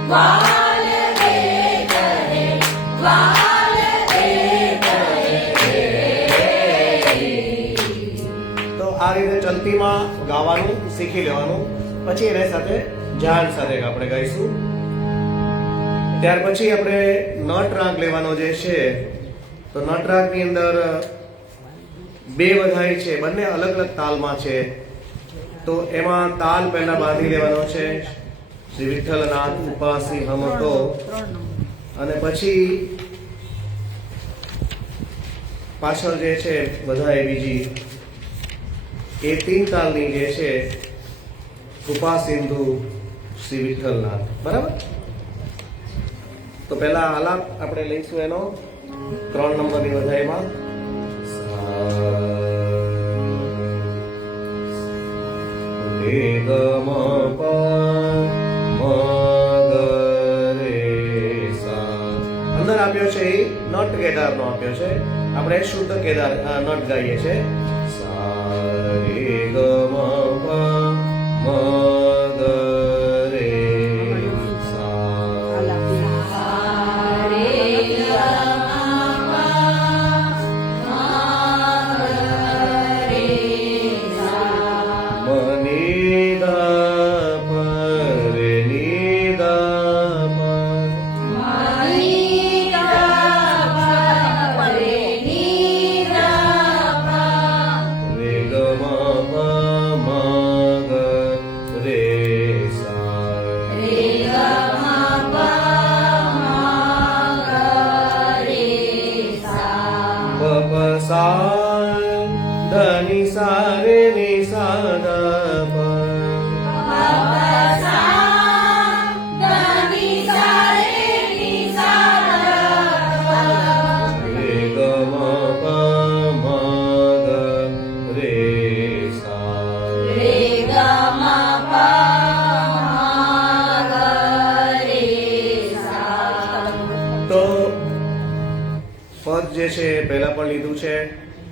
ગ્વાલ દે ગયે ગ્વાલ દે ગયે. તો આ રીતે ચલતીમાં ગાવાનું શીખી લેવાનું, પછી એના સાથે જાન સાથે આપણે ગાઈશું. ત્યાર પછી આપણે નટ રાગ લેવાનો જે છે, તો નટ રાગની અંદર બે વધાઈ છે, બંને અલગ અલગ તાલમાં છે. તો એમાં તાલ પહેલા બાંધી લેવાનો છે, શ્રી વિઠ્ઠલનાથ ઉપાસી હમ તો, અને પછી પાછળ જે છે વધાઈ બીજી એ 3 તાલની જે છે કૃપા સિંધુ શ્રી વિઠ્ઠલનાથ, બરાબર? તો પહેલા આલાપ આપણે લઈશું એનો 3 નંબરની વધાઈમાં. અંદર આપ્યો છે એ નટ કેદાર નો આપ્યો છે, આપણે શુદ્ધ કેદાર નટ ગાઈએ છે. ધની સારે ની સાદા પ રે ગ મ પ મ ગ રે સા તો પદ જે છે એ પહેલા પણ લીધું છે,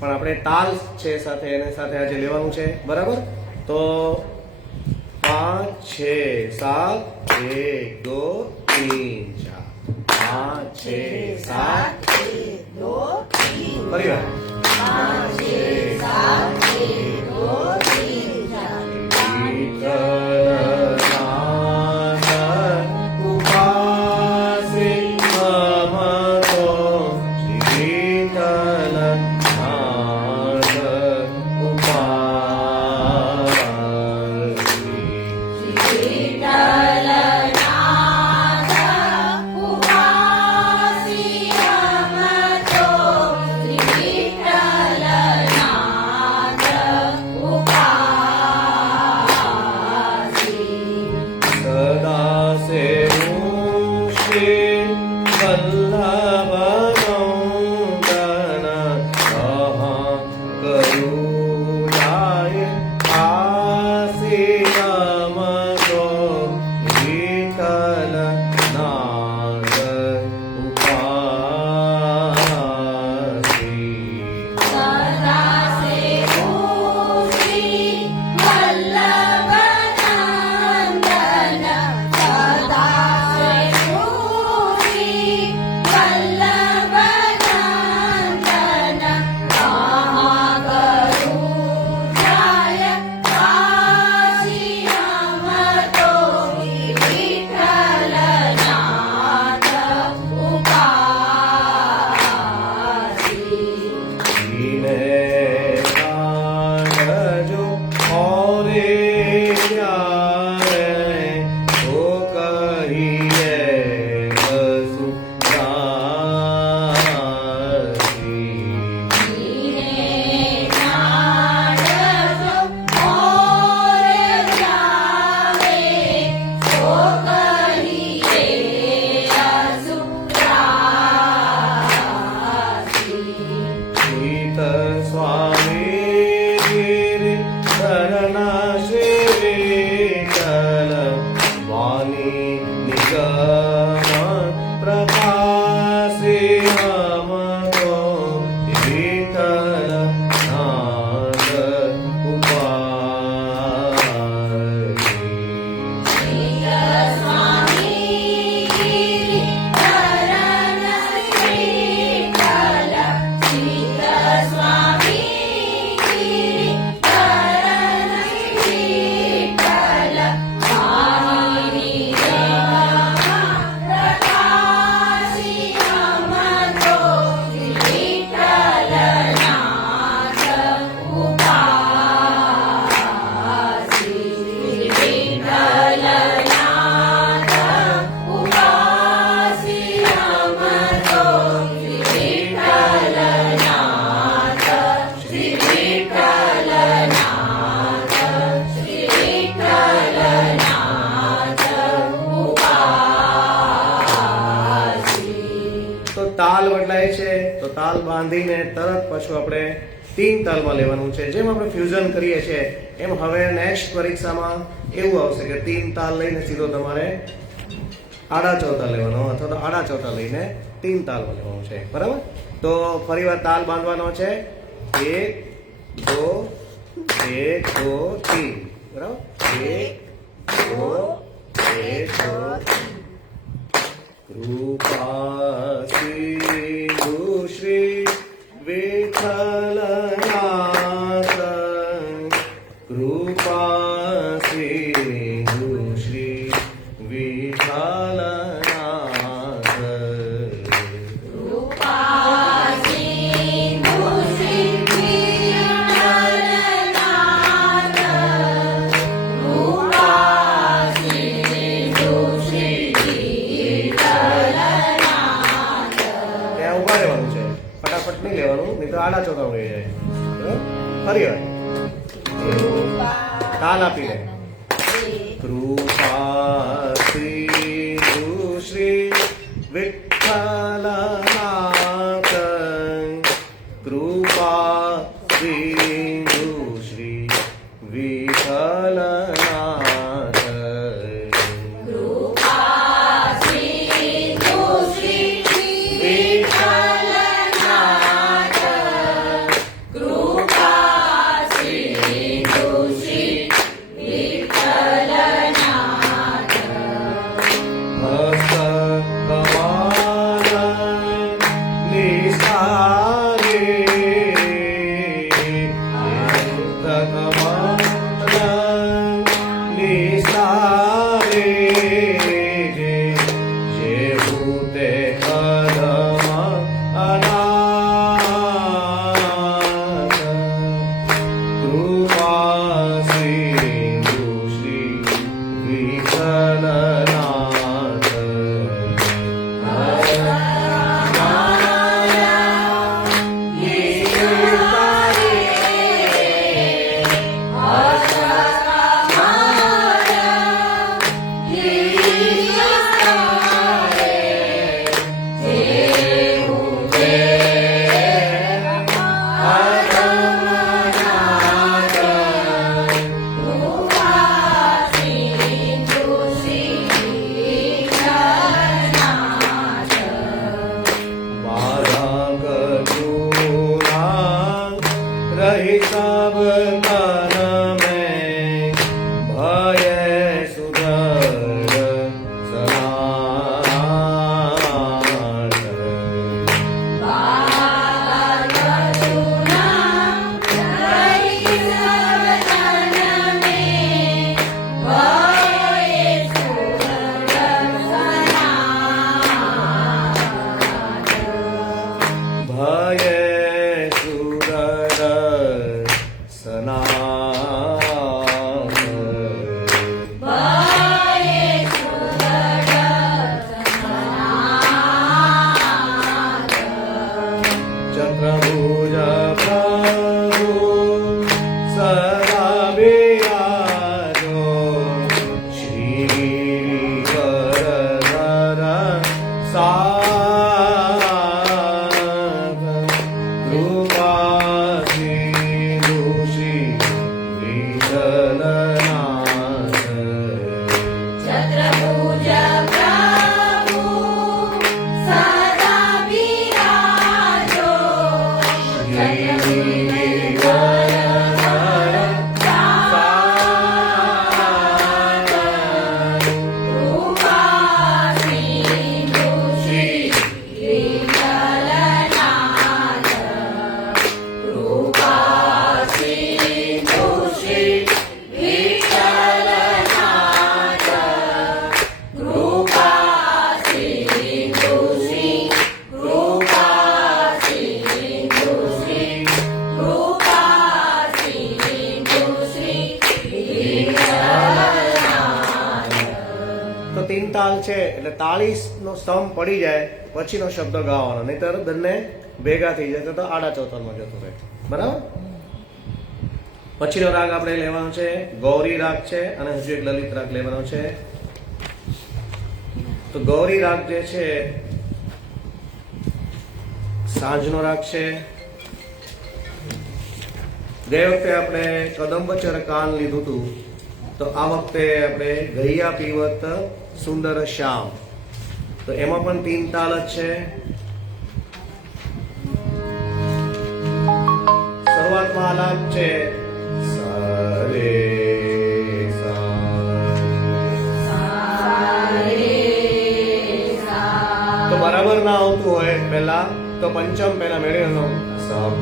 પણ આપણે તાલ છે સાથે એને સાથે આજે લેવાનું છે, બરાબર? તો 5 6 7 1 2 3 4 5 6 7 ફરી વાર 5 તાલ બદલાય છે તો તાલ બાંધીને તરત પાછું આપણે 3 તાલમાં લેવાનું છે. જેમ આપણે ફ્યુઝન કરીએ છીએ એમ હવે નેક્સ્ટ પરીક્ષામાં એવું આવશે કે 3 તાલ લઈને સીધો તમારે આડા ચોથા લેવાનો અથવા તો આડા ચોથા લઈને 3 તાલમાં લેવાનું છે, બરાબર? તો ફરીવાર તાલ બાંધવાનો છે 1 2 1 2 3, બરાબર? 1 2 1 2 કૃપા સિંધુ શ્રી વિઠ્ઠલનાથ, કૃપા સિંધુ શ્રી વિઠ્ઠલનાથ, કૃપા સિંધુ શ્રી વિઠ્ઠલનાથ, કૃપા ફરી વાર તાલ આપીને કૃપા સિંધુ શ્રી વિઠ્ઠલનાથ કૃપા સિંધુ શ્રી વિઠ્ઠલનાથ તાલ છે એટલે તાળી નો સ્તંભ પડી જાય પછીનો શબ્દ ગાવાનો, નહીતર બંને ભેગા થઈ જાય તો આડા ચોતરમાં જતો રહે. બરાબર. પછીનો રાગ આપણે લેવાનો છે ગૌરી રાગ છે અને હજુ એક લલિત રાગ લેવાનો છે. તો ગૌરી રાગ જે છે સાંજનો રાગ છે. ગઈ વખતે આપણે કદંબ ચરકાન લીધું હતું, તો આ વખતે આપણે ગૈયા પીવત સુંદર શ્યામ, તો એમાં પણ 3 તાલ જ છે. શરૂઆતમાં આલાપ છે સરે તો બરાબર ના આવતું હોય પહેલા તો પંચમ પહેલા મેળવેલો સપ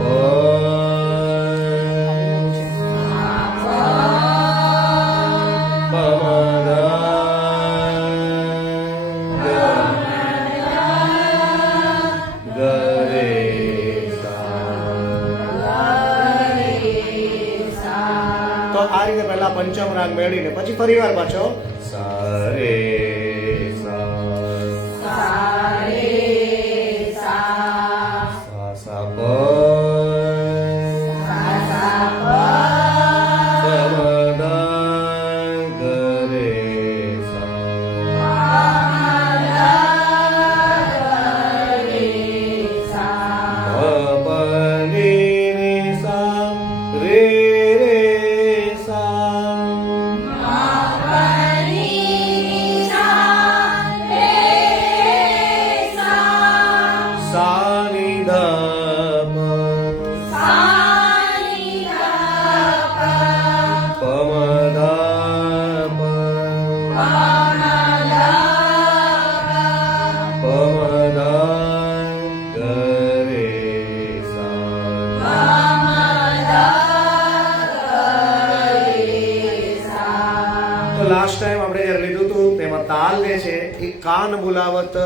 પંચમ રાગ મેળવીને પછી ફરી વાર પાછો સારે સા સા પ લાસ્ટ ટાઈમ આપણે જ્યારે લીધું હતું તેમાં તાલ જે છે એ કાન બોલાવત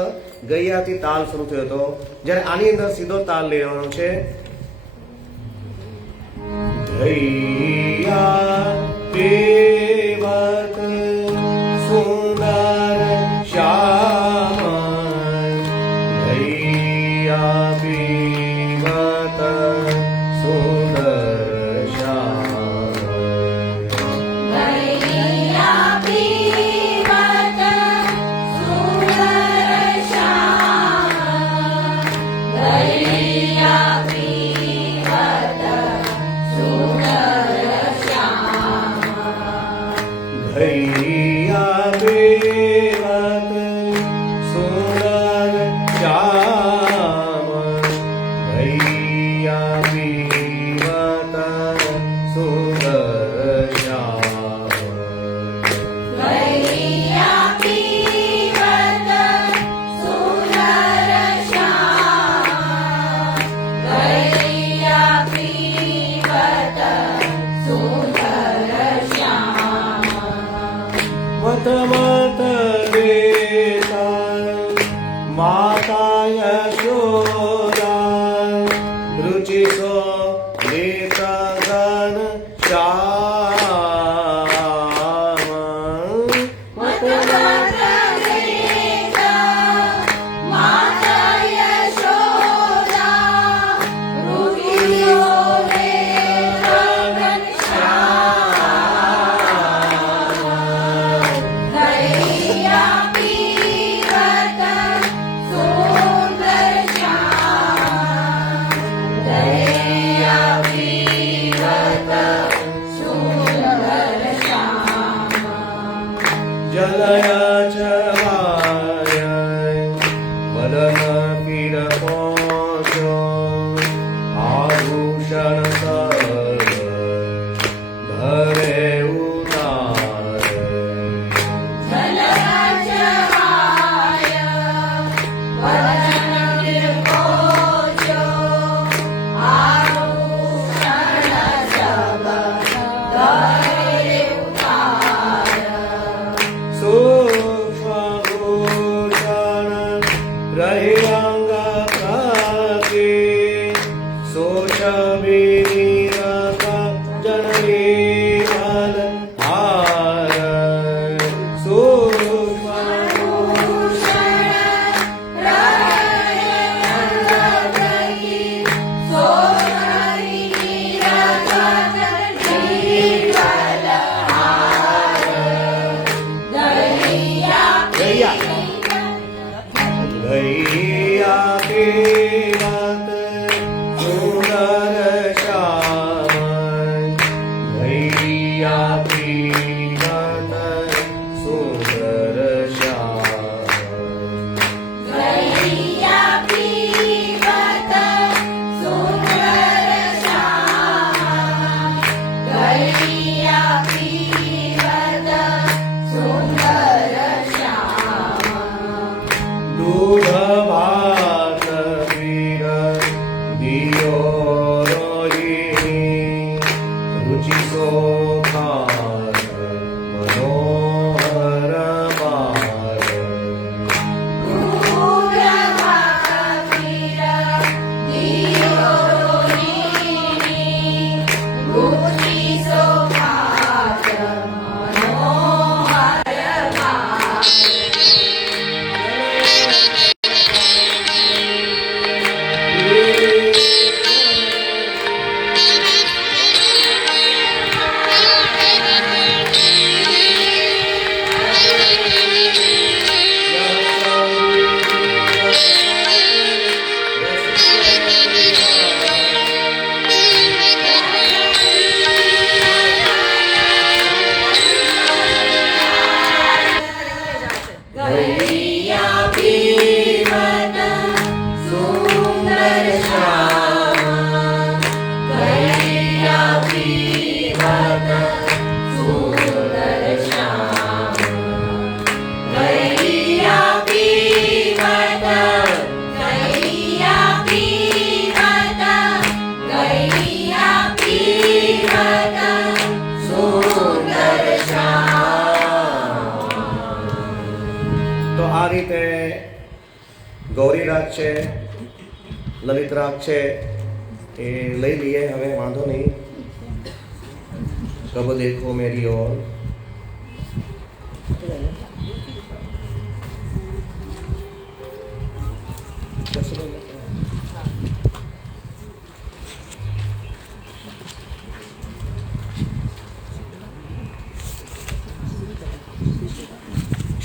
ગૈયાથી તાલ શરૂ થયો હતો, જ્યારે આની અંદર સીધો તાલ લેવાનો છે. ગૈયા પીવત સુંદર શ્યામ, ગૈયા પીવત સુંદર શ્યામ. ગૈયા પીવત સુંદર શ્યામ, ગૈયા પીવત સુંદર શ્યામ, ગૈયા પીવત સુંદર શ્યામ, ગૈયા પીવત સુંદર શ્યામ. ગૈયા પીવત સુંદર શ્યામ, ગૈયા પીવત સુંદર શ્યામ. મત મત દેતા માતા યશોદા, રુચિસો લેતા ગન શ્યામ. મત મત દેતા માતા યશોદા, રુચિઓ લેતા ઘનશ્યામ. ગૈયા પીવત સુંદર શ્યામ, ગૈયા પીવત સુંદર શ્યામ. જલય ચવાય વદન પીર પહોંચો, આભૂષણ સર્વ ધરે ઉતારે. જલચવાય વદન નિર્ભોજો, આભૂષણ સબ ધરે ઉતાર. સુષભૂષણ રહી અંગ પ્રતિ, શોષબિનિરત જનની મલહાર. ભૂષણ રહે સોહરી રગત જીવલહાર. ગૈયા ગૈયા પીવત સુંદર શ્યામ, ગૈયા પીવત સુંદર શ્યામ. ગૈયા પીવત સુંદર શ્યામ, ગૈયા પીવત સુંદર શ્યામ. દૂધ ભાત પીર દિયો રોહિણી, રુચિ સોખાર મનોહર બાર. દૂધ ભાત પીર દિયો રોહિણી, રુચિ સોખાર મનોહર બાર. ગૈયા પીવત સુંદર શ્યામ, ગૈયા પીવત સુંદર શ્યામ, ગૈયા પીવત, ગૈયા પીવત, ગૈયા પીવત સુંદર શ્યામ. ગૌરી રાગ છે, લલિત રાગ છે, એ લઈ લઈએ હવે, વાંધો નહીં. કબ દેખો મેરી ઓર.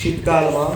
શીતકાળમાં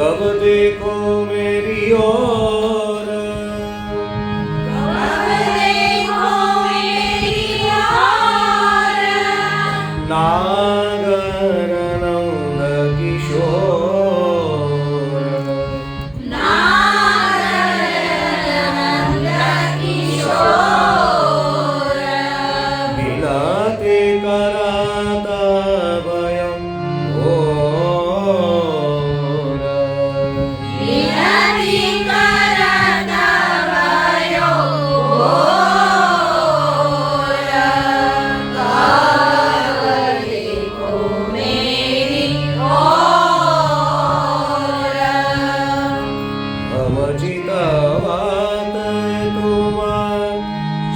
कब देखो मेरी ओर, नागर नंद किशोर, बिलाते कराता भयं घोर, चितावत तुम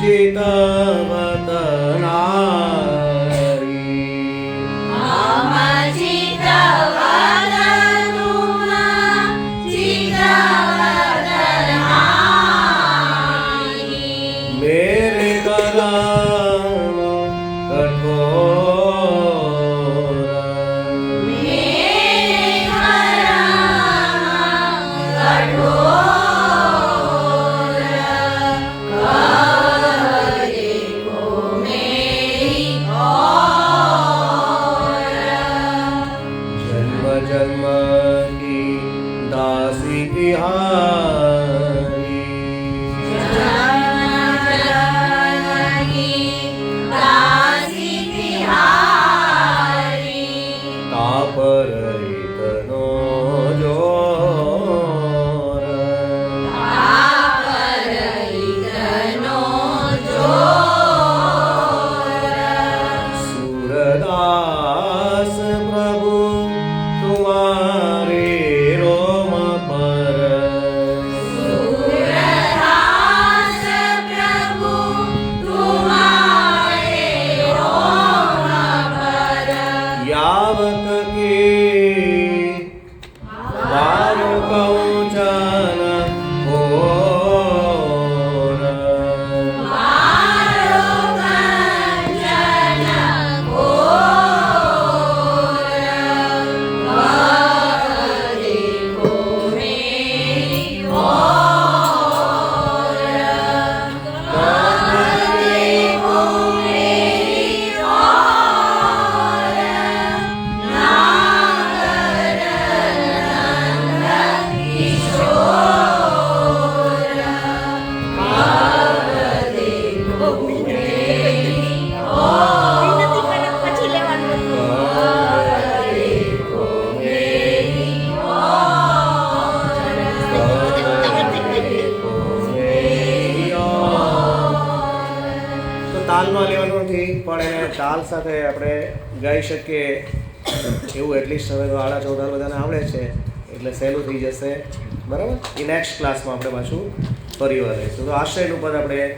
चितावत नारी, मेरे कराम कठोर, जन्म की दासी तिहारी, दासी तिहारी। તાલ સાથે આપણે ગાઈ શકીએ એવું એટલીસ્ટ હવે તો આડા ચોધાર બધાને આવડે છે એટલે સહેલું થઈ જશે. બરાબર? એ નેક્સ્ટ ક્લાસમાં આપણે પાછું ફરી વાર લઈશું. તો આશ્રયનું પદ આપણે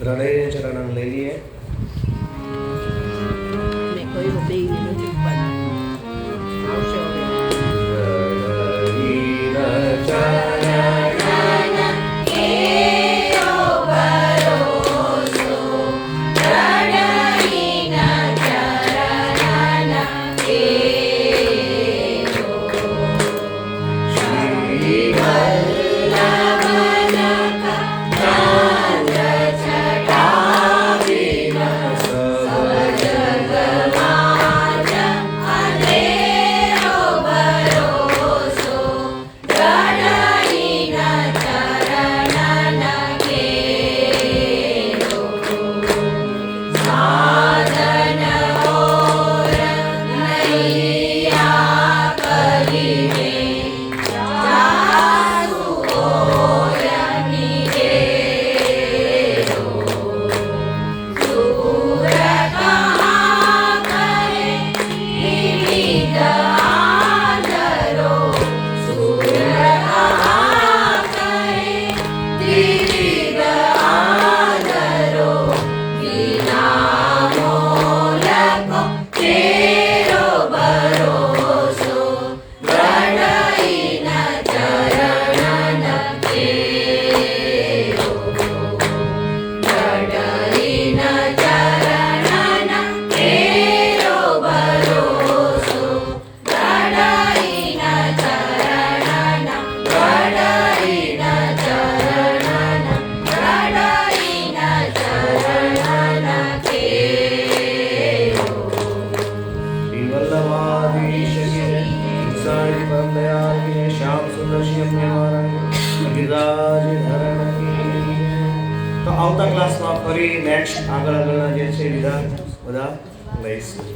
હૃદય ચરણ લઈ લઈએ. મેં કહ્યું બેયને નથી ઉપાડતા. આવશે હવે. તો આવતા ક્લાસમાં ફરી નેક્સ્ટ આગળના જે છે વિધાન બધા લઈશું.